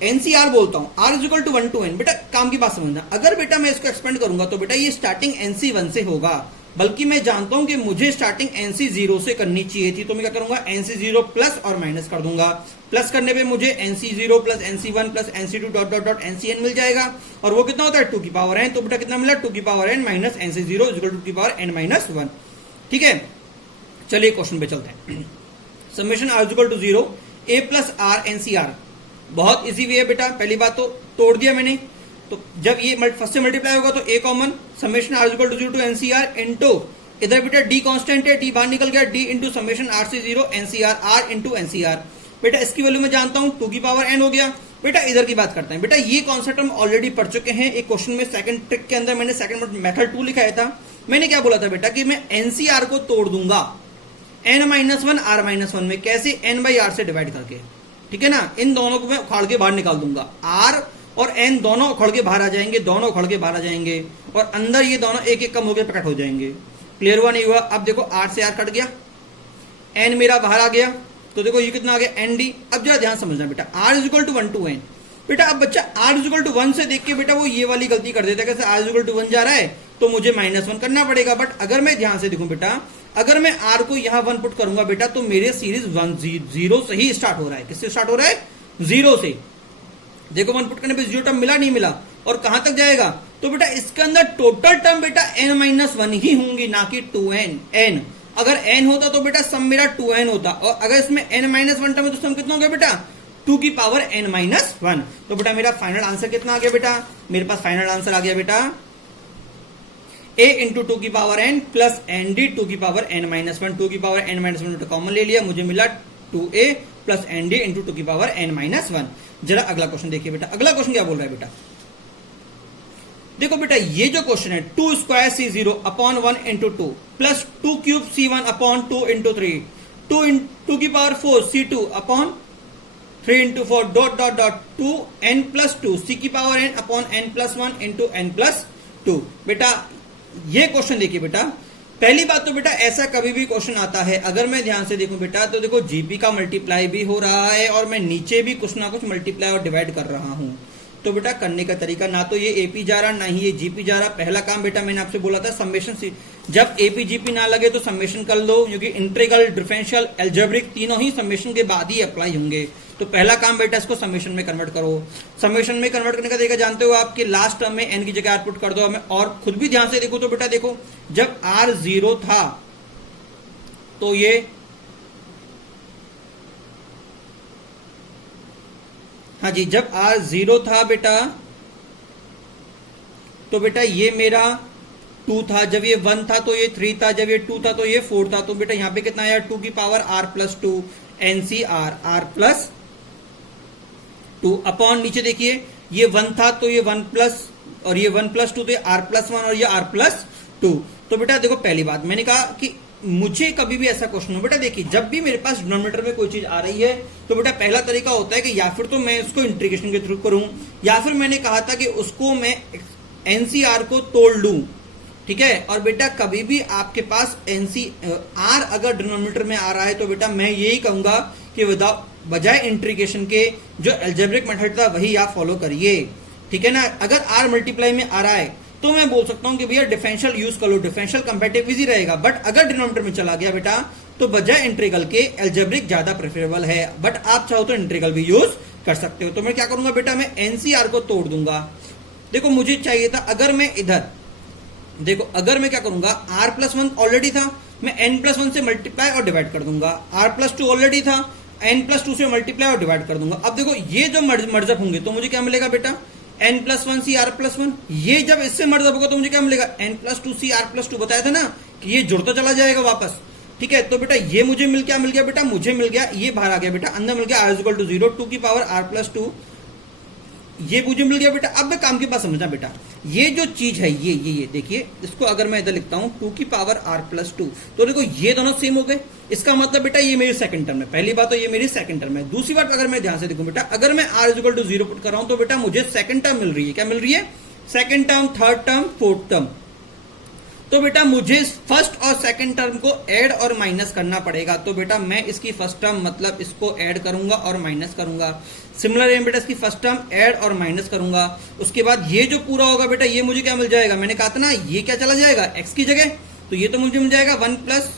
NCR बोलता हूं r is equal to 1 to n, बेटा काम की बात समझना, अगर बेटा मैं इसको एक्सपेंड करूंगा तो बेटा ये स्टार्टिंग NC1 से होगा, बल्कि मैं जानता हूं कि मुझे स्टार्टिंग NC 0 से करनी चाहिए थी, तो मैं क्या करूंगा NC 0 प्लस और माइनस कर दूंगा। प्लस करने पे मुझे NC 0 plus NC1 plus NC2 dot dot dot NCN मिल जाएगा, और वो कितना होता है 2 की पावर n, तो बेटा कितना मिला 2 की power n minus NC 0 is equal to 2 की पावर n माइनस 1। ठीक है, चलिए क्वेश्चन पे चलते हैं। Summation are equal to 0 a plus r NCR, बहुत इजी वे है बेटा। पहली बात तो तोड़ दिया मैंने, तो जब ये फर्स्ट से मल्टीप्लाई होगा तो a common, summation are equal to 0 to nCr into, इधर बेटा डी कांस्टेंट है, डी बाहर निकल गया, डी इंटू समेशन आर से 0 एनसीआर, आर इंटू एनसीआर। बेटा इसकी वैल्यू मैं जानता हूं 2 की पावर n हो गया। बेटा इधर की बात करते हैं। बेटा ये कॉन्सेप्ट हम ऑलरेडी पढ़ चुके हैं एक क्वेश्चन में, सेकंड ट्रिक के अंदर मैंने सेकंड मेथड 2 लिखाया था। मैंने क्या बोला था बेटा कि मैं एनसीआर को तोड़ दूंगा n-1 r-1 में, कैसे, n/r से डिवाइड करके, ठीक है ना। इन दोनों को मैं उखाड़ के बाहर निकाल दूंगा, r और n दोनों उखड़ के बाहर आ जाएंगे, दोनों उखड़ के बाहर आ जाएंगे, और अंदर ये दोनों एक एक कम होकर प्रकट हो जाएंगे। क्लियर हुआ नहीं हुआ? अब देखो r से r कट गया, n मेरा बाहर आ गया, तो देखो ये कितना आ गया nd। अब जरा ध्यान समझना बेटा, r is equal to 1 to n। बेटा अब बच्चा r इज इक्वल टू 1 से देख के बेटा वो ये वाली गलती कर देता है, कैसे, r इज इक्वल टू 1 जा रहा है तो मुझे -1 करना पड़ेगा। बट अगर मैं ध्यान से देखूं बेटा, अगर मैं r को यहां 1 पुट करूंगा बेटा, तो मेरे सीरीज 0 से ही स्टार्ट हो रहा है। किससे स्टार्ट हो रहा है? 0 से। देखो 1 पुट करने पे 0 टर्म मिला नहीं मिला, और कहां तक जाएगा? तो बेटा इसके अंदर टोटल टर्म बेटा n-1 ही होंगी, ना कि 2n। n अगर n होता तो बेटा सम मेरा 2n होता, और अगर इसमें n-1 टर्म है तो सम कितना हो गया बेटा? 2 की पावर n-1। तो बेटा मेरा फाइनल आंसर कितना आ गया बेटा? मेरे पास फाइनल आंसर आ गया बेटा a इंटू 2 की पावर n प्लस nd 2 की पावर n-1। 2 की पावर n-1 कॉमन ले लिया, मुझे मिला 2a प्लस nd इंटू 2 की पावर n-1। जरा अगला क्वेश्चन देखिए बेटा, अगला क्वेश्चन क्या बोल रहा है बेटा। देखो बेटा ये जो क्वेश्चन है 2 square c0 upon 1 into 2 plus 2 cube c1 upon 2 into 3, 2 की power 4 c2 upon 3 into 4 dot dot dot 2 n plus 2 c की power n upon n plus 1 into n plus 2। बेटा ये क्वेश्चन देखिए बेटा, पहली बात तो बेटा ऐसा कभी भी क्वेश्चन आता है, अगर मैं ध्यान से देखूं बेटा, तो देखो जीपी का मल्टीप्लाई भी हो रहा है और मैं नीचे भी कुछ ना कुछ मल्टीप्लाई और डिवाइड कर रहा हूं। तो बेटा करने का तरीका, ना तो ये एपी जा रहा ना ही ये जीपी जा रहा। पहला काम बेटा मैंने आपसे बोला था समेशन, जब एपी जीपी ना लगे तो समेशन कर लो, क्योंकि इंटीग्रल, डिफरेंशियल, अलजेब्रिक तीनों ही समेशन के बाद ही अप्लाई होंगे। तो पहला काम बेटा इसको समेशन में कन्वर्ट करो। समेशन में कन्वर्ट करने का तरीका जानते हो आपके, लास्ट टर्म में n की जगह r पुट कर दो। मैं और खुद भी ध्यान से देखो तो बेटा देखो, जब r 0 था तो ये हाँ जी, जब r 0 था बेटा तो बेटा ये मेरा 2 था, जब ये 1 था तो ये 3 था, जब ये 2 था तो ये 4 था। तो बेटा यहां पे कितना आया? 2 की power r plus 2 NCR, r plus 2 upon, नीचे देखिए ये 1 था तो ये 1 प्लस, और ये 1 प्लस 2 तो ये r प्लस 1 और ये r प्लस 2। तो बेटा देखो पहली बात मैंने कहा कि मुझे कभी भी ऐसा क्वेश्चन हो बेटा, देखिए जब भी मेरे पास डिनोमिनेटर में कोई चीज आ रही है तो बेटा पहला तरीका होता है कि या फिर तो मैं इसको इंटीग्रेशन के थ्रू करूं, या फिर मैंने कहा था कि उसको मैं एनसीआर को तोड़ लूं, ठीक है। और बेटा कभी भी आपके पास एनसीआर अगर डिनोमिनेटर में आ रहा है तो बेटा मैं यही कहूंगा कि बजाय इंटीग्रेशन के जो अलजेब्रिक मेथड था वही आप फॉलो करिए, ठीक है ना। अगर आर मल्टीप्लाई में आ रहा है तो मैं बोल सकता हूं कि भैया डिफरेंशियल यूज कर लो, डिफरेंशियल कंपैरेटिव इजी रहेगा। बट अगर डिनोमिनेटर में चला गया बेटा तो बजाय इंटीग्रल के अलजेब्रिक ज्यादा प्रेफरेबल है, बट आप चाहो तो इंटीग्रल भी यूज कर सकते हो। तो मैं क्या करूंगा बेटा, मैं एनसीआर को तोड़ दूंगा। देखो मुझे चाहिए था, अगर मैं इधर देखो, अगर मैं क्या करूंगा, r प्लस 1 ऑलरेडी था, मैं n प्लस 1 से मल्टीप्लाई और डिवाइड कर दूंगा। r प्लस 2 ऑलरेडी था, n प्लस 2 से मल्टीप्लाई और डिवाइड कर दूंगा। अब देखो ये जो मर्जअप होंगे तो मुझे क्या मिलेगा बेटा, n प्लस 1 सी r प्लस 1। ये जब इससे मर्जअप होगा तो मुझे क्या मिलेगा, n प्लस 2 सी r प्लस 2। बताया था ना कि ये जुड़ता चला जाएगा वापस, ठीक है। तो बेटा ये मुझे मिल गया बेटा, मुझे मिल गया, ये बाहर आ गया बेटा, अंदर मिल गया r इक्वल टू 0, 2 की पावर r प्लस 2, ये मुझे मिल गया बेटा। अब मैं काम के पास समझना बेटा, ये जो चीज है ये देखिए, इसको अगर मैं इधर लिखता हूं 2 की पावर r प्लस 2, तो देखो ये दोनों सेम हो गए। इसका मतलब बेटा ये मेरी सेकंड टर्म है। पहली बात तो ये मेरी सेकंड टर्म है। दूसरी बात अगर मैं ध्यान से देखूं बेटा, अगर मैं r इक्वल टू 0 पुट कर रहा हूं तो बेटा मुझे सेकंड टर्म मिल रही है। क्या मिल रही है? Second term, third term, fourth term. तो बेटा मुझे फर्स्ट और सेकंड टर्म को ऐड और माइनस करना पड़ेगा। तो बेटा मैं इसकी फर्स्ट टर्म मतलब इसको ऐड करूंगा और माइनस करूंगा। सिमिलर बेटा इसकी फर्स्ट टर्म ऐड और माइनस करूंगा। उसके बाद ये जो पूरा होगा बेटा, ये मुझे क्या मिल जाएगा, मैंने कहा था ना ये क्या चला जाएगा x की जगह, तो ये तो मुझे मिल जाएगा 1 plus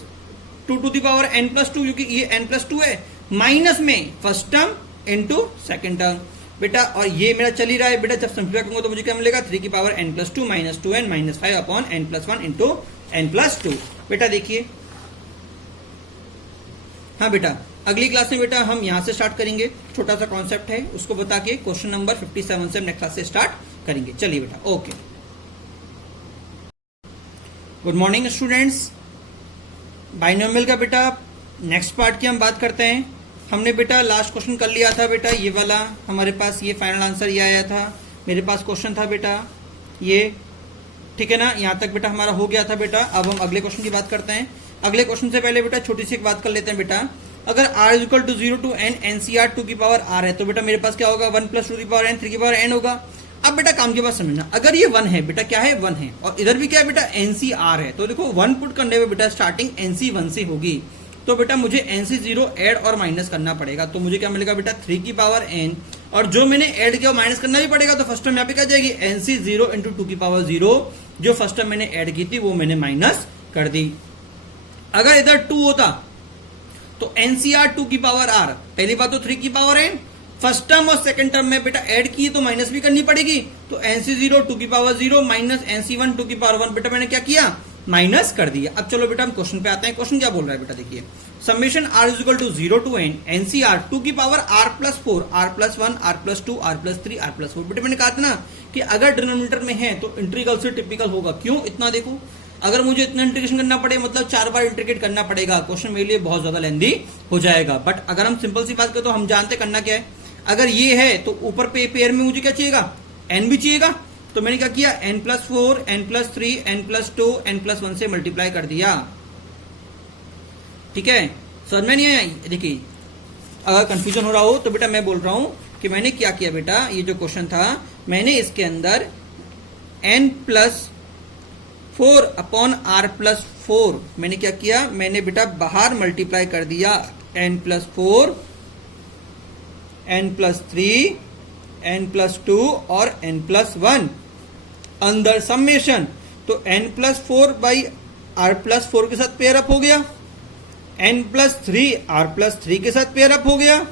2 to the power n plus 2, क्योंकि ये n प्लस 2 है, माइनस में first term into second term बेटा। और ये मेरा चल ही रहा है बेटा, जब सिंप्लीफाई करूंगा तो मुझे क्या मिलेगा, 3 की power n plus 2 minus 2n minus 5 upon n plus 1 into n+2। बेटा देखिए, हाँ बेटा अगली क्लास में बेटा हम यहां से स्टार्ट करेंगे, छोटा सा कॉन्सेप्ट है उसको बता के क्वेश्चन नंबर 57 से नेक्स्ट क्लास से स्टार्ट करेंगे। चलिए बेटा, okay. Good morning students. Binomial का बेटा नेक्स्ट पार्ट की हम बात करते हैं। हमने बेटा लास्ट क्वेश्चन कर लिया था बेटा, ये वाला हमारे पास ये फाइनल आंसर ये आया था। मेरे पास क्वेश्चन था बेटा ये, ठीक है ना, यहां तक बेटा हमारा हो गया था बेटा। अब हम अगले क्वेश्चन की बात करते हैं। अगले क्वेश्चन से पहले बेटा छोटी सी एक बात कर लेते हैं बेटा। अगर r = 0 to n NCR 2 की पावर r है तो बेटा मेरे पास क्या होगा, 1 + 2 की पावर n 3 की पावर n होगा। अब बेटा काम की बात समझना, अगर ये 1 है बेटा, क्या है 1 है, और इधर भी क्या है बेटा NCR है, तो देखो 1 पुट करने पे बेटा स्टार्टिंग NC 1 से होगी, तो बेटा मुझे NC 0 ऐड और माइनस करना पड़ेगा। तो मुझे क्या मिलेगा बेटा 3 की पावर n, और जो मैंने ऐड किया माइनस करना भी पड़ेगा। तो फर्स्ट टर्म यहाँ पे क्या जाएगी NC 0 × 2 की पावर 0, जो फर्स्ट टर्म मैंने ऐड की थी वो मैंने माइनस कर दी। अगर इधर 2 होता तो NCR 2 की पावर r, पहली बात तो 3 की पावर n, फर्स्ट टर्म और सेकंड टर्म में बेटा ऐड की तो माइनस भी करनी पड़ेगी। तो NC 0 2 की पावर 0 माइनस NC 1 2 की पावर 1, बेटा मैंने क्या किया, माइनस कर दिया। अब चलो बेटा हम क्वेश्चन पे आते हैं। क्वेश्चन क्या बोल रहा है बेटा, देखिए summation r = 0 to n NCR 2 की power r+4 r+1 r+2 r+3 r+4। बेटा मैंने कहा था ना कि अगर डिनोमिनेटर में है तो इंटीग्रल से टिपिकल होगा। क्यों इतना, देखो अगर मुझे इतना इंटीग्रेशन करना पड़े मतलब 4 बार इंटीग्रेट करना पड़ेगा, क्वेश्चन मेरे लिए बहुत ज्यादा लेंदी हो जाएगा। बट अगर हम सिंपल सी बात करें तो हम जानते करना क्या है, अगर ये है तो ऊपर पे पेयर में मुझे क्या चाहिएगा, n भी चाहिएगा। तो मैंने क्या किया, n+4 n+3 n+2 n+1 से मल्टीप्लाई कर दिया। ठीक है, समझ में नहीं आया? देखिए अगर कंफ्यूजन हो रहा हो तो बेटा मैं बोल रहा हूं कि मैंने क्या किया बेटा, ये जो क्वेश्चन था मैंने इसके अंदर n+4 अपॉन r+4 मैंने क्या किया, मैंने बेटा बाहर मल्टीप्लाई कर दिया n+4 n+3 n+2 और n+1 अंदर समेशन। तो n+4 बाई r+4 के साथ पेयर अप हो गया, n+3 r+3 के साथ पेयर अप हो गया,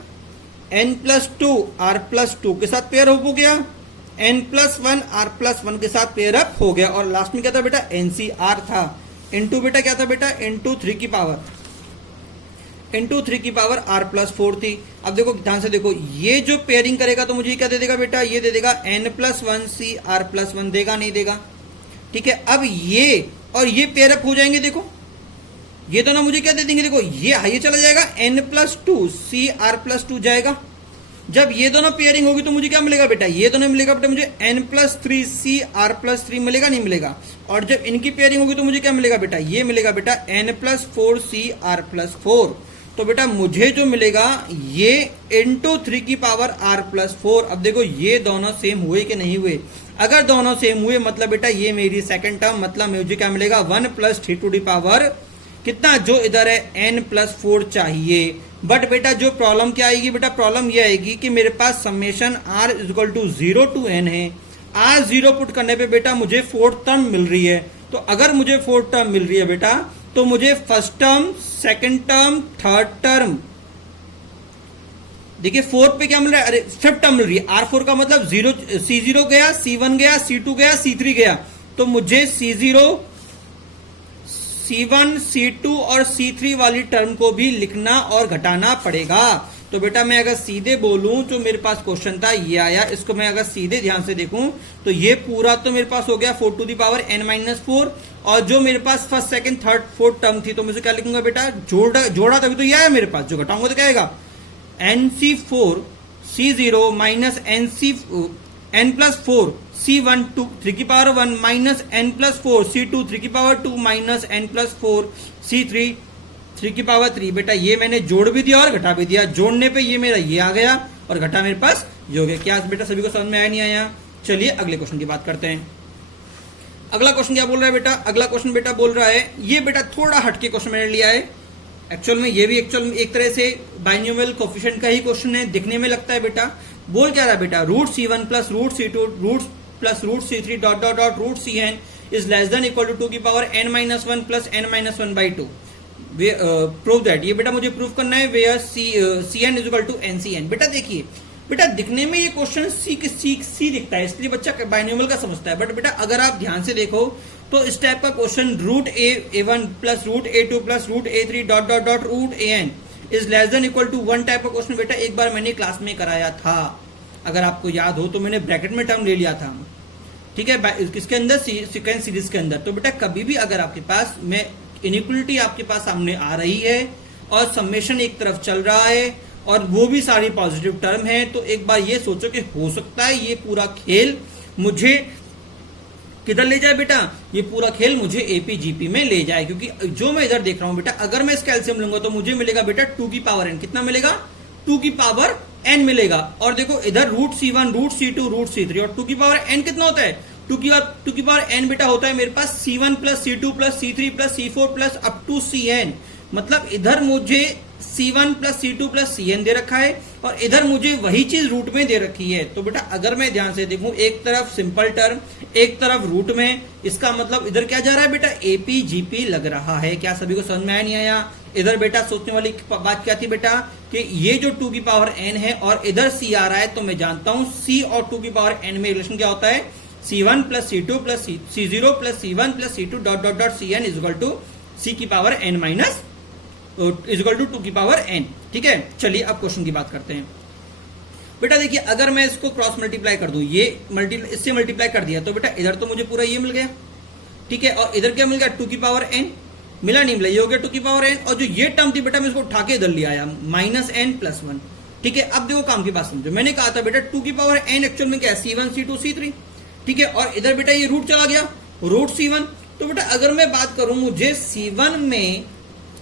n+2 r+2 के साथ पेयर अप हो गया, n+1 r+1 के साथ पेयर अप हो गया, और लास्ट में क्या था बेटा NCR था, इनटू बेटा क्या था बेटा इनटू 3 की पावर r+4 थी। अब देखो ध्यान से देखो, ये जो पेयरिंग करेगा तो मुझे क्या दे देगा बेटा, ये दे देगा n+1 r+1 देगा, नहीं देगा। ठीक है, अब ये और ये पेयर अप हो जाएंगे, देखो ये दोनों मुझे क्या दे देंगे, देखो ये चला जाएगा n+2 r+2 जाएगा। जब ये दोनों पेयरिंग होगी तो मुझे क्या मिलेगा बेटा, ये दोनों मिलेगा बेटा मुझे n+3 r+3 मिलेगा, नहीं मिलेगा। और जब इनकी पेयरिंग होगी तो मुझे क्या मिलेगा बेटा, ये मिलेगा बेटा n+4 r+4। तो बेटा मुझे जो मिलेगा ये इंटू 3 की पावर r+4। अब देखो ये दोनों सेम हुए कि नहीं हुए, अगर दोनों सेम हुए मतलब बेटा ये मेरी सेकंड टर्म, मतलब मुझे क्या मिलेगा 1 + 3 टू दी पावर कितना, जो इधर है n+4 चाहिए। बट बेटा जो प्रॉब्लम क्या आएगी बेटा, प्रॉब्लम ये आएगी कि मेरे पास समेशन r = 0 to n है, r0 पुट करने पे बेटा मुझे 4th टर्म मिल रही है। तो अगर मुझे 4th टर्म मिल रही है बेटा तो मुझे first term, second term, third term, देखिए 4 पे क्या मिल रहा है, अरे 5th टर्म मिल रही है। r4 का मतलब C0 गया, C1 गया, C2 गया, C3 गया, तो मुझे C0 C1 C2 और C3 वाली टर्म को भी लिखना और घटाना पड़ेगा। तो बेटा मैं अगर सीधे बोलूं जो मेरे पास क्वेश्चन था ये आया, इसको मैं अगर सीधे ध्यान से देखूं तो ये पूरा तो मेरे पास हो गया 4 टू दी पावर n-4, और जो मेरे पास first second third fourth term थी तो मुझे क्या लिखूंगा बेटा, जोड़ा तभी तो ये आया मेरे पास, जो घटाऊंगा तो क्या आएगा NC4 C0 minus n+4 C1 3 की पावर 1 माइनस n+4 C2 3 की पावर 2 माइनस n+4 C3 3 की पावर 3। बेटा ये मैंने जोड़ भी दिया और घटा भी दिया, जोड़ने पे ये मेरा ये आ गया और घटा मेरे पास ये हो गया। क्या बेटा सभी को समझ में आया नहीं आया? चलिए अगले क्वेश्चन की बात करते हैं। अगला क्वेश्चन क्या बोल रहा है बेटा, अगला क्वेश्चन बेटा बोल रहा है, ये बेटा थोड़ा हटके क्वेश्चन मैंने लिया है। एक्चुअल में ये भी एक तरह से बाइनोमियल कोफिशिएंट का ही क्वेश्चन है, दिखने में लगता है बेटा। बोल क्या रहा है बेटा, √C1 plus √C2 plus √C3 dot dot dot √Cn is less than equal to 2 की power n-1 plus n-1/2। Prove that, ये बेटा मुझे प्रूव करना है where Cn is equal to NCn। बेटा देखिए बेटा दिखने में ये क्वेश्चन सी दिखता है, इसलिए बच्चा बाइनोमियल का समझता है, बट बेटा अगर आप ध्यान से देखो तो इस टाइप का question root a1 plus root a2 plus root a3 dot dot dot root an is less than equal to 1 type का क्वेश्चन बेटा एक बार मैंने क्लास में कराया था, अगर आपको याद हो तो मैंने ब्रैकेट में टर्म ले लिया था, ठीक है, किसके अंदर, सीक्वेंस सीरीज के अंदर। तो बेटा कभी भी अगर आपके पास में इनइक्वलिटी आपके पास सामने आ रही है और समेशन एक तरफ चल रहा है और वो भी सारी पॉजिटिव टर्म है, तो एक बार ये सोचो कि हो सकता है ये पूरा खेल मुझे किधर ले जाए बेटा, ये पूरा खेल मुझे एपीजीपी में ले जाए, क्योंकि जो मैं इधर देख रहा हूं बेटा, अगर मैं इस कैल्शियम लूंगा तो मुझे मिलेगा बेटा 2 की पावर n, कितना मिलेगा, 2 की पावर n मिलेगा। और देखो इधर root c1 root c2 root c3 और 2 की पावर n कितना होता है, 2 की पावर n बेटा होता है मेरे पास c1 plus c2 plus c3 plus c4 plus up to cn। मतलब इधर मुझे c1 plus c2 plus cn दे रखा है और इधर मुझे वही चीज रूट में दे रखी है। तो बेटा अगर मैं ध्यान से देखूं, एक तरफ सिंपल टर्म एक तरफ रूट में, इसका मतलब इधर क्या जा रहा है बेटा, एपीजीपी लग रहा है। क्या सभी को समझ में आया नहीं आया? इधर बेटा सोचने वाली बात क्या थी बेटा कि ये जो 2 की पावर n है और इधर c आ रहा है, तो मैं जानता हूं c और 2 की पावर n में रिलेशन क्या होता है, c1 plus c2 plus c0 plus c1 plus c2 dot dot dot cn is equal to c की power n minus is equal to 2 की पावर n। ठीक है, चलिए अब क्वेश्चन की बात करते हैं। बेटा देखिए अगर मैं इसको क्रॉस मल्टीप्लाई कर दूं, ये इससे मल्टीप्लाई कर दिया, तो बेटा इधर तो मुझे पूरा ये मिल गया, ठीक है, और इधर क्या मिल गया, 2 की पावर n, मिला नहीं मिला, ये हो गया 2 की पावर n, और जो ये टर्म थी बेटा मैं इसको उठा के इधर ले आया माइनस n प्लस 1। ठीक है, अब देखो काम की बात समझो, मैंने कहा था बेटा 2 की पावर n एक्चुअल में क्या है, c1 c2 c3, ठीक है, और इधर बेटा ये रूट चला गया, रूट c1। तो बेटा अगर मैं बात करूं, मुझे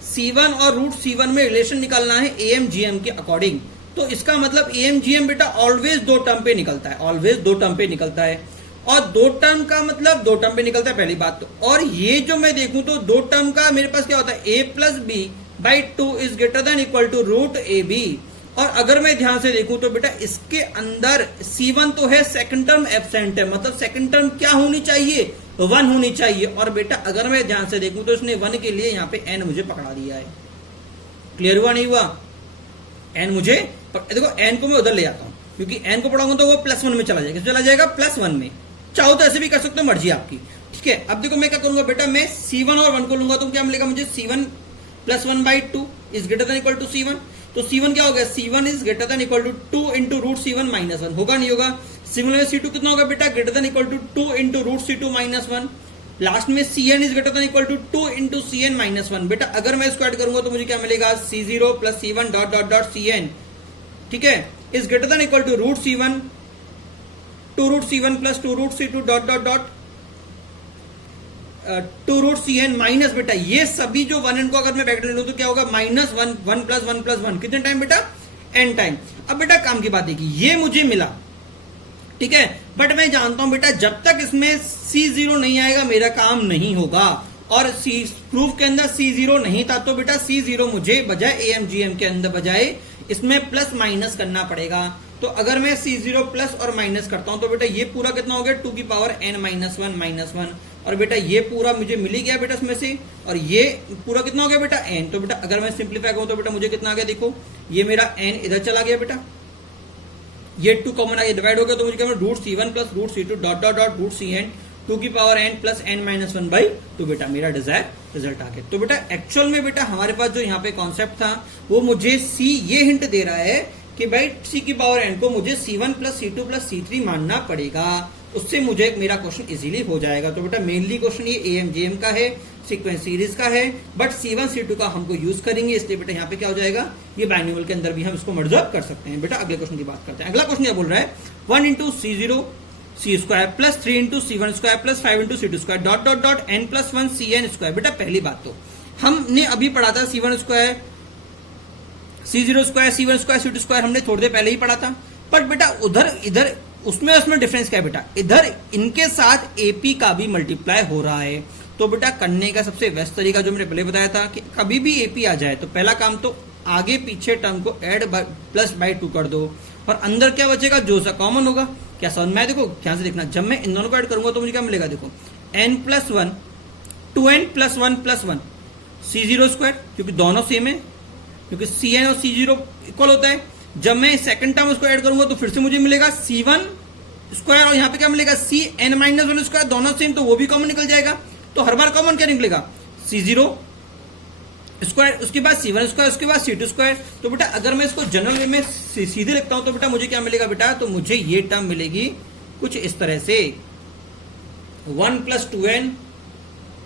c1 और रूट c1 में रिलेशन निकालना है AMGM के अकॉर्डिंग, तो इसका मतलब AMGM बेटा ऑलवेज 2 टर्म पे निकलता है, ऑलवेज 2 टर्म पे निकलता है, और 2 टर्म का मतलब 2 टर्म पे निकलता है, पहली बात तो। और ये जो मैं देखूं तो 2 टर्म का मेरे पास क्या होता है, a plus b by 2 is greater than equal to root a b. और अगर मैं ध्यान से देखूं तो बेटा इसके अंदर c1 तो है, सेकंड टर्म एब्सेंट है, मतलब सेकंड टर्म क्या होनी चाहिए, 1 होनी चाहिए। और बेटा अगर मैं ध्यान से देखूं तो इसने 1 के लिए यहाँ पे n मुझे पकड़ा दिया है। क्लियर हुआ नहीं हुआ? n मुझे देखो, n को मैं उधर ले आता हूं, क्योंकि n को पढ़ाऊंगा तो वो प्लस 1 में चला जाएगा, चला जाएगा प्लस 1 में। चाहो तो ऐसे भी कर सकते हो, मर्जी आपकी। ठीक है, अब देखो मैं क्या करूंगा बेटा, मैं c1 और 1 को लूंगा तो क्या मिलेगा मुझे, c1 plus 1 by 2 is greater than equal to c1। तो c1 क्या हो गया, c1 is greater than equal to 2 into root c1 minus 1, होगा नहीं होगा। सिमिलर c2 कितना होगा बेटा, greater than equal to 2 into root c2 minus 1। Last में cn is greater than equal to 2 into cn minus 1। बेटा अगर मैं इसको ऐड करूंगा तो मुझे क्या मिलेगा, c0 plus c1 dot dot dot cn, ठीक है, is greater than equal to root c1 2 root c1 plus 2 root c2 dot dot dot 2 root cn minus, बेटा ये सभी जो 1 को अगर मैं ब्रैकेट ले लूं तो क्या होगा, माइनस 1 प्लस 1 प्लस 1, कितने टाइम बेटा, n टाइम। अब बेटा काम की बात देखिए, ये मुझे मिला, ठीक है, बट मैं जानता हूं बेटा जब तक इसमें c0 नहीं आएगा मेरा काम नहीं होगा, और प्रूफ के अंदर c0 नहीं था, तो बेटा c0 मुझे बजाय AMGM के अंदर बजाय इसमें प्लस माइनस करना पड़ेगा। तो अगर मैं c0 प्लस और माइनस करता हूं तो बेटा ये पूरा कितना हो गया, 2 की पावर n माइनस 1 माइनस 1, और बेटा ये पूरा मुझे मिल ही गया बेटा इसमें से, और ये पूरा कितना हो गया बेटा n। तो बेटा अगर मैं सिंप्लीफाई करूं तो बेटा मुझे कितना आ गया, देखो ये मेरा n इधर चला गया बेटा, ये 2 कॉमन आ गया, डिवाइड हो गया, तो मुझे क्या root c1 plus root c2 dot dot dot root cn 2 की power n plus n minus 1 by 2 बेटा मेरा डिजायर रिजल्ट आ गया। तो बेटा एक्चुअल में बेटा हमारे पास जो यहाँ पे कॉन्सेप्ट था वो मुझे c ये हिंट दे रहा है कि भाई c की पावर n को मुझे c1 plus c2 plus c3 मानना पड़ेगा, उससे मुझे मेरा क्वेश्चन इजीली हो जाएगा। तो बेटा मेनली क्वेश्चन ये AMGM का है, सीक्वेंस सीरीज का है, बट c1 c2 का हमको यूज करेंगे, इसलिए बेटा यहाँ पे क्या हो जाएगा, ये बाइनोमियल के अंदर भी हम इसको मर्ज कर सकते हैं। बेटा अगले क्वेश्चन की बात करते हैं। अगला क्वेश्चन क्या बोल रहा है, 1 into c0 c square plus 3 into c1 square plus 5 into c2 square dot dot dot n plus 1 cn square. बेटा पहली बात तो हमने अभी पढ़ा था c1 square c0 square c1 square c2 square, हमने थोड़ी देर पहले ही पढ़ा था, बट बेटा उधर इधर उसमें डिफरेंस क्या है बेटा, इधर इनके साथ AP का भी मल्टीप्लाई हो रहा है। तो बेटा करने का सबसे बेस्ट तरीका जो मैंने पहले बताया था कि कभी भी AP आ जाए तो पहला काम तो आगे पीछे टर्म को ऐड प्लस बाई 2 कर दो, और अंदर क्या बचेगा, जो सा कॉमन होगा। क्या समझ में आया? देखो ध्यान से देखना, जब मैं इन दोनों को ऐड करूंगा तो मुझे क्या मिलेगा, देखो n plus 1 2n plus 1 plus 1 c0 square, क्योंकि दोनों सेम है, क्योंकि cn और c0 इक्वल होता है। जब मैं सेकंड टर्म उसको ऐड करूंगा तो फिर से मुझे मिलेगा c1 स्क्वायर, और यहाँ पे क्या मिलेगा cn माइनस 1 स्क्वायर, दोनों सेम, तो वो भी कॉमन निकल जाएगा। तो हर बार कॉमन क्या निकलेगा, C0 स्क्वायर, उसके बाद C1 स्क्वायर, उसके बाद C2 स्क्वायर। तो बेटा अगर मैं इसको जनरल वे में सीधे लिखता हूं तो बेटा मुझे क्या मिलेगा बेटा, तो मुझे ये टर्म मिलेगी कुछ इस तरह से 1 + 2n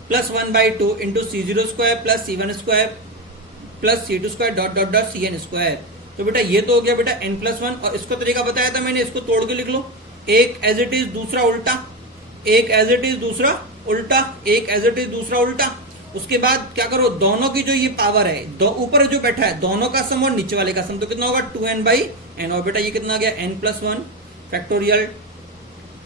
+ 1/2 into C0 square plus C1 square plus C2 square dot dot dot Cn square. तो बेटा ये तो हो गया बेटा n+1, और इसको तरीका बताया था मैंने, इसको तोड़ के लिख लो, एक एज इट इज दूसरा उल्टा, एक एज इट इज दूसरा उल्टा, एक एज इट इज दूसरा उल्टा। उसके बाद क्या करो, दोनों की जो ये पावर है, दो ऊपर जो बैठा है दोनों का सम और नीचे वाले का सम, तो कितना होगा 2n/n, और बेटा ये कितना आ गया n+1 factorial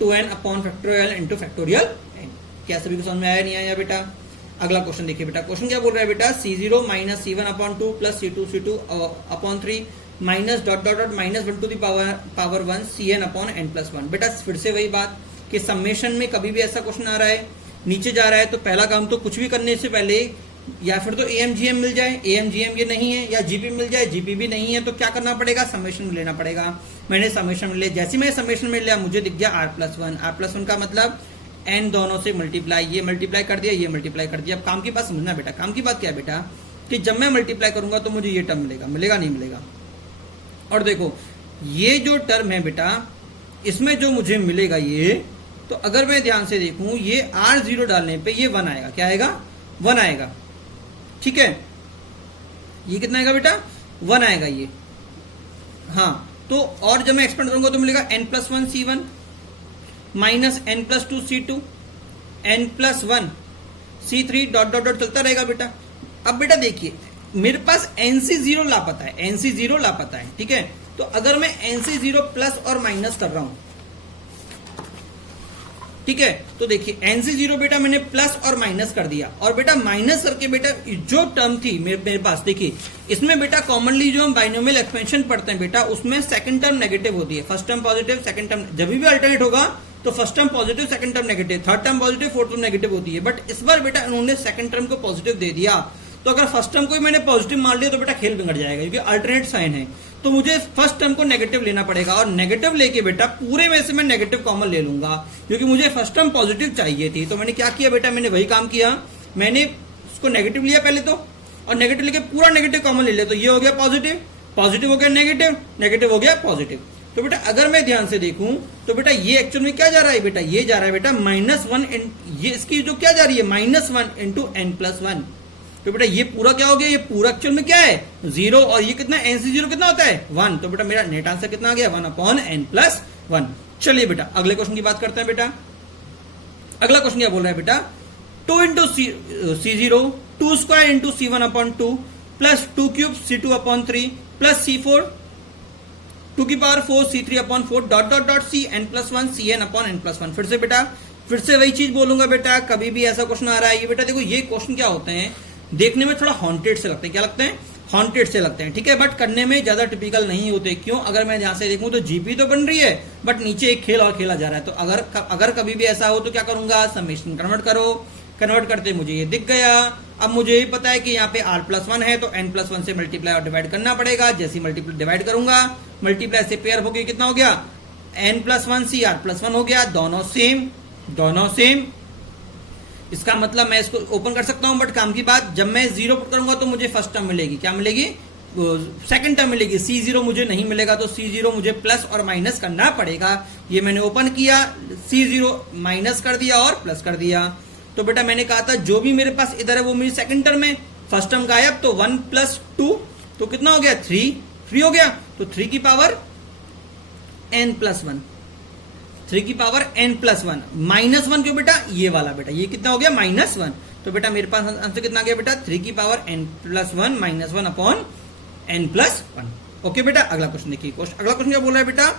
2n upon factorial into factorial n। क्या सभी को समझ में आया नहीं आया बेटा? अगला क्वेश्चन देखिए बेटा, क्वेश्चन क्या बोल रहा है बेटा, C0 - C1/2 plus C2/3 minus dot dot dot -1 to the power 1 Cn/n+1। बेटा फिर से वही बात कि समेशन में कभी भी ऐसा क्वेश्चन आ रहा है, नीचे जा रहा है, तो पहला काम तो कुछ भी करने से पहले या फिर तो AMGM मिल जाए, AMGM ये नहीं है, या GP मिल जाए, GP भी नहीं है, तो क्या करना पड़ेगा, समेशन में लेना पड़ेगा। मैंने समेशन में लिया, जैसे मैं समेशन में लिया मुझे दिख गया R+1। R+1 का मतलब n दोनों से मल्टीप्लाई, ये मल्टीप्लाई कर दिया, ये मल्टीप्लाई कर दिया। अब काम की बात समझना बेटा, काम की बात क्या है बेटा, कि जब मैं मल्टीप्लाई करूंगा तो मुझे ये टर्म मिलेगा, मिलेगा नहीं मिलेगा। और देखो ये जो टर्म है बेटा, इसमें जो मुझे मिलेगा ये, तो अगर मैं ध्यान से देखूं ये R0 डालने पे ये 1 आएगा, क्या आएगा, 1 आएगा, ठीक है। ये कितना आएगा बेटा, 1 आएगा ये, हाँ। तो और जब मैं एक्सपेंड करूंगा तो मिलेगा n+1 C1 minus n+2 C2 n+1 C3 dot dot dot चलता रहेगा बेटा। अब बेटा देखिए मेरे पास NC0 लापता है, NC0 लापता है, ठीक है। तो अगर मैं NC0 प्लस और माइनस कर रहा हूं, ठीक है, तो देखिए NC0 बेटा मैंने प्लस और माइनस कर दिया, और बेटा माइनस करके बेटा जो टर्म थी मेरे पास, देखिए इसमें बेटा कॉमनली जो हम बाइनोमियल एक्सपेंशन पढ़ते हैं बेटा, उसमें सेकंड टर्म नेगेटिव होती है, first term positive, second term जब भी अल्टरनेट होगा तो first term positive, second term negative, third term positive, fourth term negative होती है। बट इस बार बेटा उन्होंने सेकंड टर्म को पॉजिटिव दे दिया, तो अगर फर्स्ट टर्म को ही मैंने पॉजिटिव मान लिया तो बेटा खेल बिगड़ जाएगा, क्योंकि अल्टरनेट साइन है। तो मुझे फर्स्ट टर्म को नेगेटिव लेना पड़ेगा, और नेगेटिव लेके बेटा पूरे में से मैं नेगेटिव कॉमन ले लूंगा, क्योंकि मुझे फर्स्ट टर्म पॉजिटिव चाहिए थी। तो मैंने क्या किया बेटा, मैंने वही काम किया, मैंने उसको नेगेटिव लिया पहले तो, और नेगेटिव लेके पूरा नेगेटिव कॉमन ले लिया, तो ये हो गया पॉजिटिव, पॉजिटिव हो गया नेगेटिव, नेगेटिव हो गया पॉजिटिव। तो बेटा अगर मैं ध्यान से देखूं तो बेटा ये एक्चुअल में क्या जा रहा है बेटा, ये जा रहा है बेटा -1, ये इसकी जो क्या जा रही है -1 इंटू n+1। तो बेटा ये पूरा क्या हो गया, ये पूरा एक्चुअल में क्या है 0, और ये कितना NC0 कितना होता है 1। तो बेटा मेरा नेट आंसर कितना आ गया 1/n+1। चलिए बेटा अगले क्वेश्चन की बात करते हैं बेटा। अगला क्वेश्चन क्या बोल रहा है बेटा, 2 into C0 2 square into C1/2 plus 2 cube C2/3 plus C4 2 की power 4 C3/4 dot dot dot Cn+1 Cn/n+1। फिर से बेटा फिर से वही चीज बोलूंगा बेटा, कभी भी ऐसा क्वेश्चन आ रहा है, ये बेटा देखो ये क्वेश्चन क्या होते हैं, देखने में थोड़ा हॉन्टेड से लगते हैं, क्या लगते हैं, हॉन्टेड से लगते हैं, ठीक है, बट करने में ज्यादा टिपिकल नहीं होते। क्यों, अगर मैं ध्यान से देखूं तो जीपी तो बन रही है, बट नीचे एक खेल और खेला जा रहा है। तो अगर कभी भी ऐसा हो तो क्या करूंगा, समेशन कन्वर्ट करो, कन्वर्ट करते मुझे ये दिख गया। अब मुझे ये पता है कि यहाँ पे R+1 है, तो n+1 से मल्टीप्लाई और डिवाइड करना पड़ेगा। जैसे मल्टीप्लाई डिवाइड करूंगा, मल्टीप्लाई से पेयर हो गया, कितना हो गया n+1 C R+1 हो गया, दोनों सेम, दोनों सेम। इसका मतलब मैं इसको ओपन कर सकता हूं, बट काम की बात, जब मैं 0 पुट करूंगा तो मुझे फर्स्ट टर्म मिलेगी, क्या मिलेगी, सेकंड टर्म मिलेगी। C0 मुझे नहीं मिलेगा, तो C0 मुझे प्लस और माइनस करना पड़ेगा। ये मैंने ओपन किया, C0 माइनस कर दिया और प्लस कर दिया। तो बेटा मैंने कहा था जो भी मेरे पास इधर है वो मेरी सेकंड टर्म है, फर्स्ट टर्म गायब, तो 1 + 2 तो कितना हो गया 3 हो गया। तो 3 की पावर n+1, 3 की पावर n+1 -1 क्यों बेटा, ये वाला बेटा, ये कितना हो गया -1। तो बेटा मेरे पास आंसर कितना गया बेटा, 3 की पावर n+1 -1/n+1। ओके बेटा अगला क्वेश्चन देखिए। अगला क्वेश्चन क्या बोल रहा है बेटा,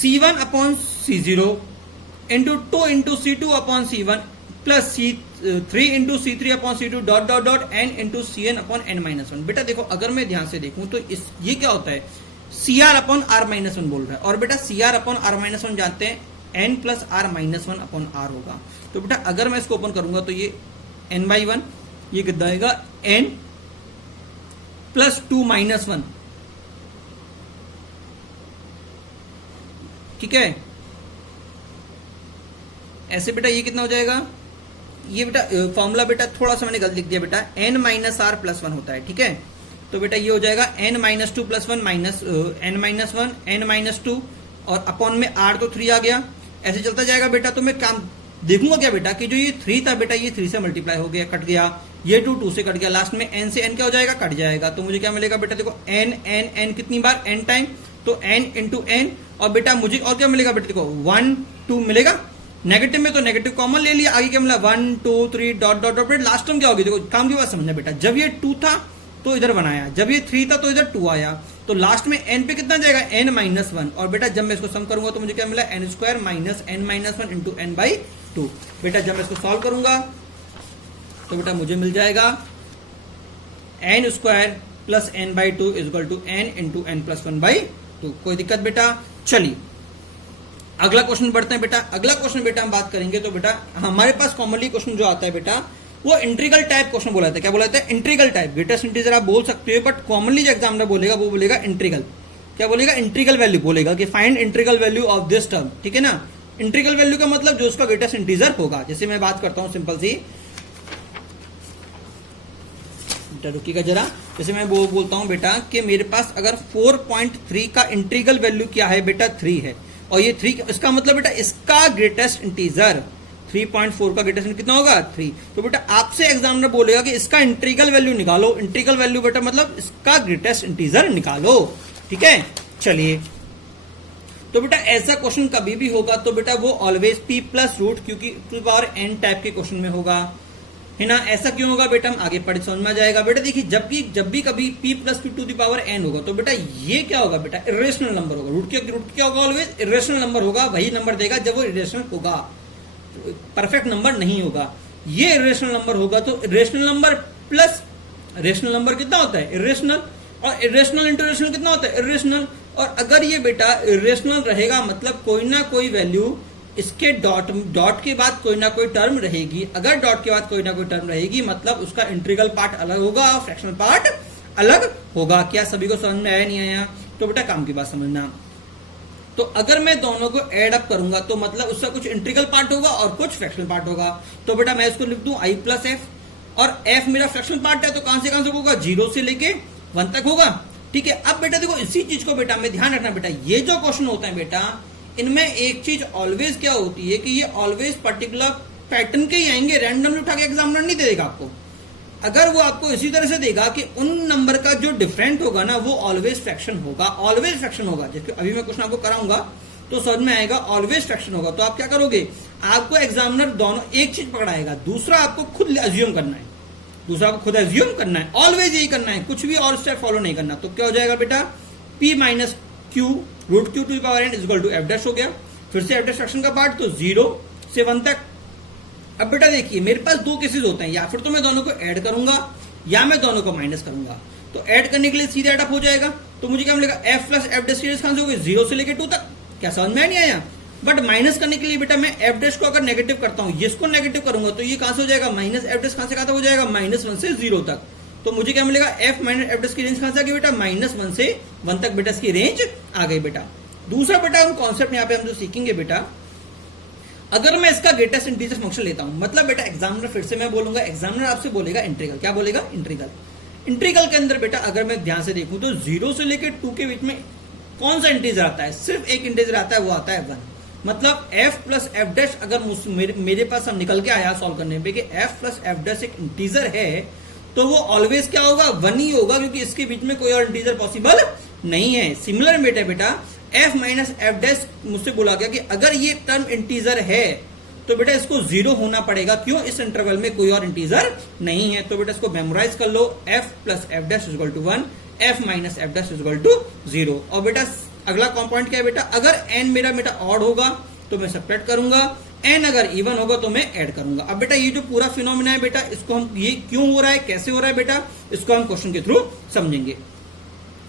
C1/C0 into 2 into C2/C1 plus C3 into C3/C2 dot dot dot n into Cn/n-1। बेटा देखो अगर मैं ध्यान से देखूं तो ये क्या होता है, CR/R-1 बोल रहा है, और बेटा CR/R-1 जानते हैं n+R-1/R होगा। तो बेटा अगर मैं इसको ओपन करूंगा तो ये n/1, ये कितना आएगा n+2-1, ठीक है। ऐसे बेटा ये कितना हो जाएगा, ये बेटा फॉर्मूला बेटा थोड़ा सा मैंने गलत लिख दिया बेटा, n माइनस आर प्लस 1 होता है, ठीक है। तो बेटा ये हो जाएगा n minus 2 plus 1 minus n minus 1 n minus 2 और अपॉन में r तो 3 आ गया, ऐसे चलता जाएगा बेटा। तो मैं काम देखूंगा क्या बेटा कि जो ये 3 था बेटा ये 3 से मल्टीप्लाई हो गया, कट गया, ये 2 से कट गया, लास्ट में n से n क्या हो जाएगा, कट जाएगा। तो मुझे क्या मिलेगा बेटा, देखो n n n कितनी बार, n टाइम, तो n इंटू n, और बेटा मुझे और क्या मिलेगा बेटा, देखो 1 2 मिलेगा, नेगेटिव में तो नेगेटिव कॉमन ले लिया, आगे क्या मिला 1 2 3 dot dot dot, last term क्या होगी, देखो काम की बात समझना बेटा, जब ये 2 था तो इधर बनाया, जब ये 3 था तो इधर 2 आया, तो लास्ट में n पे कितना जाएगा, n माइनस 1, और बेटा जब मैं इसको सम करूंगा तो मुझे क्या मिला, n square minus n minus 1 into n by 2। बेटा जब मैं इसको सॉल्व करूंगा तो बेटा मुझे मिल जाएगा n square plus n by 2 is equal to n into n plus 1 by 2। कोई दिक्कत बेटा। चलिए अगला क्वेश्चन बढ़ते हैं बेटा। अगला क्वेश्चन बेटा हम बात करेंगे तो बेटा हमारे पास कॉमनली क्वेश्चन जो आता है बेटा वो इंटीग्रल टाइप क्वेश्चन बोला जाता है। क्या बोला जाता है, इंटीग्रल टाइप। ग्रेटेस्ट इंटीजर आप बोल सकते हो, बट कॉमनली जो एग्जामिनर बोलेगा वो बोलेगा इंटीग्रल। क्या बोलेगा, इंटीग्रल वैल्यू बोलेगा कि find integral value of this term, ठीक है ना। इंटीग्रल वैल्यू का मतलब जो उसका ग्रेटेस्ट इंटीजर होगा। जैसे मैं बात करता हूं सिंपल सी, रुकिएगा जरा, जैसे मैं बोलता हूं बेटा कि मेरे पास अगर 4.3 का इंटीग्रल वैल्यू क्या है बेटा 3 है, और ये 3 इसका मतलब बेटा इसका ग्रेटेस्ट इंटीजर 3.4 का ग्रेटेस्ट कितना होगा 3। तो बेटा आपसे एग्जामिनर बोलेगा कि इसका इंटीग्रल वैल्यू निकालो। इंटीग्रल वैल्यू बेटा मतलब इसका ग्रेटेस्ट इंटीजर निकालो, ठीक है। चलिए तो बेटा ऐसा क्वेश्चन कभी भी होगा तो बेटा वो ऑलवेज p प्लस रूट क्योंकि टू पावर n टाइप के क्वेश्चन में होगा, है ना। ऐसा क्यों होगा बेटा, हम आगे पढ़ समझ में आ जाएगा। बेटा देखिए जब भी कभी p plus to the power n होगा तो बेटा ये क्या होगा बेटा, इरेशनल नंबर होगा। रूट क्या होगा, ऑलवेज इरेशनल नंबर होगा। वही नंबर देगा जब वो इरेशनल होगा, परफेक्ट नंबर नहीं होगा। ये इरेशनल नंबर होगा तो irrational number plus rational number कितना होता है, इरेशनल, और इरेशनल इंटू रेशनल कितना होता है, इरेशनल। और अगर ये बेटा इरेशनल रहेगा मतलब कोई ना कोई वैल्यू इसके डॉट के बाद कोई ना कोई टर्म रहेगी। अगर डॉट के बाद कोई ना कोई टर्म रहेगी मतलब उसका इंटीग्रल पार्ट अलग होगा और फ्रैक्शनल पार्ट अलग होगा। क्या सभी को समझ में आया नहीं आया, तो बेटा काम की बात समझना। तो अगर मैं दोनों को ऐड अप करूंगा तो मतलब उसका कुछ इंटीग्रल पार्ट होगा और कुछ फ्रैक्शनल पार्ट होगा। तो बेटा मैं इसको लिख दूं i प्लस एफ, और f मेरा फ्रैक्शनल पार्ट है तो कहां से होगा, 0 से लेके 1 तक होगा, ठीक है। अब बेटा देखो इसी चीज को बेटा में ध्यान रखना बेटा, ये जो क्वेश्चन होता है बेटा इनमें एक चीज ऑलवेज क्या होती है कि ये ऑलवेज पर्टिकुलर पैटर्न के ही आएंगे, रैंडमली उठा के एग्जामिनर नहीं देगा आपको। अगर वो आपको इसी तरह से देगा कि उन नंबर का जो डिफरेंट होगा ना वो ऑलवेज फ्रैक्शन होगा, ऑलवेज फ्रैक्शन होगा। जैसे अभी मैं क्वेश्चन आपको कराऊंगा तो समझ में आएगा ऑलवेज फ्रैक्शन होगा। तो आप क्या करोगे, आपको एग्जामिनर दोनों एक चीज पकड़ाएगा, दूसरा आपको खुद एज्यूम करना है, ऑलवेज यही करना है, कुछ भी और स्टेप फॉलो नहीं करना। तो क्या हो जाएगा बेटा, p minus q root q to the power n is equal to f dash हो गया। फिर से एफ डैश फ्रैक्शन का पार्ट तो 0 से 1 तक। अब बेटा देखिए मेरे पास दो केसेस होते हैं, या फिर तो मैं दोनों को ऐड करूंगा या मैं दोनों को माइनस करूंगा। तो ऐड करने के लिए सीधे एड अप हो जाएगा, तो मुझे क्या मिलेगा, f प्लस एफ डैश की कहां से होगी, 0 से लेकर 2 तक। क्या समझ में नहीं आया। बट माइनस करने के लिए बेटा मैं एफ डैश को अगर नेगेटिव करता हूं, इसको नेगेटिव करूंगा तो ये कहां से हो जाएगा, माइनस एफ डैश कहां से कहां तक हो जाएगा, -1 से 0 तक। तो मुझे क्या मिलेगा, f माइनस एफ डैश की रेंज कहां से आ गई बेटा, -1 से 1 तक बेटा इसकी रेंज आ गई बेटा। दूसरा बेटा हम कॉन्सेप्ट यहाँ पे हम जो सीखेंगे बेटा, अगर मैं इसका ग्रेटेस्ट इंटीजर फंक्शन लेता हूं, मतलब बेटा एग्जामिनर फिर से मैं बोलूंगा, एग्जामिनर आपसे बोलेगा इंटीग्रल। क्या बोलेगा, इंटीग्रल। इंटीग्रल के अंदर बेटा अगर मैं ध्यान से देखूं तो 0 से लेकर 2 के बीच में कौन सा इंटीजर आता है, सिर्फ एक इंटीजर आता है, वो आता है 1। मतलब f प्लस एफ डैश अगर मेरे पास हम निकल के आया सॉल्व करने पे कि f प्लस एफ डैश एक इंटीजर है तो वो ऑलवेज क्या होगा, 1 ही होगा, क्योंकि इसके बीच में कोई और इंटीजर पॉसिबल नहीं है। सिमिलर बेटा f माइनस एफ डैश मुझसे बोला गया कि अगर ये टर्म इंटीजर है तो बेटा इसको 0 होना पड़ेगा। क्यों, इस इंटरवल में कोई और इंटीजर नहीं है। तो बेटा इसको मेमोराइज कर लो, f plus f dash is equal to 1, f minus f dash is equal to 0। और बेटा अगला पॉइंट क्या है बेटा, अगर n मेरा बेटा ऑड होगा तो मैं सब्ट्रैक्ट करूंगा, n अगर इवन होगा तो मैं ऐड करूंगा। अब बेटा ये जो पूरा फिनोमिना है बेटा इसको हम, ये क्यों हो रहा है, कैसे हो रहा है बेटा, इसको हम क्वेश्चन के थ्रू समझेंगे।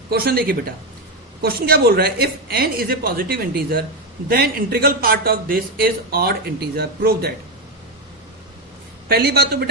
क्वेश्चन देखिए बेटा, क्वेश्चन क्या बोल रहा है, if n is a positive integer then integral part of this is odd integer, prove that. पहली बात तो बेटा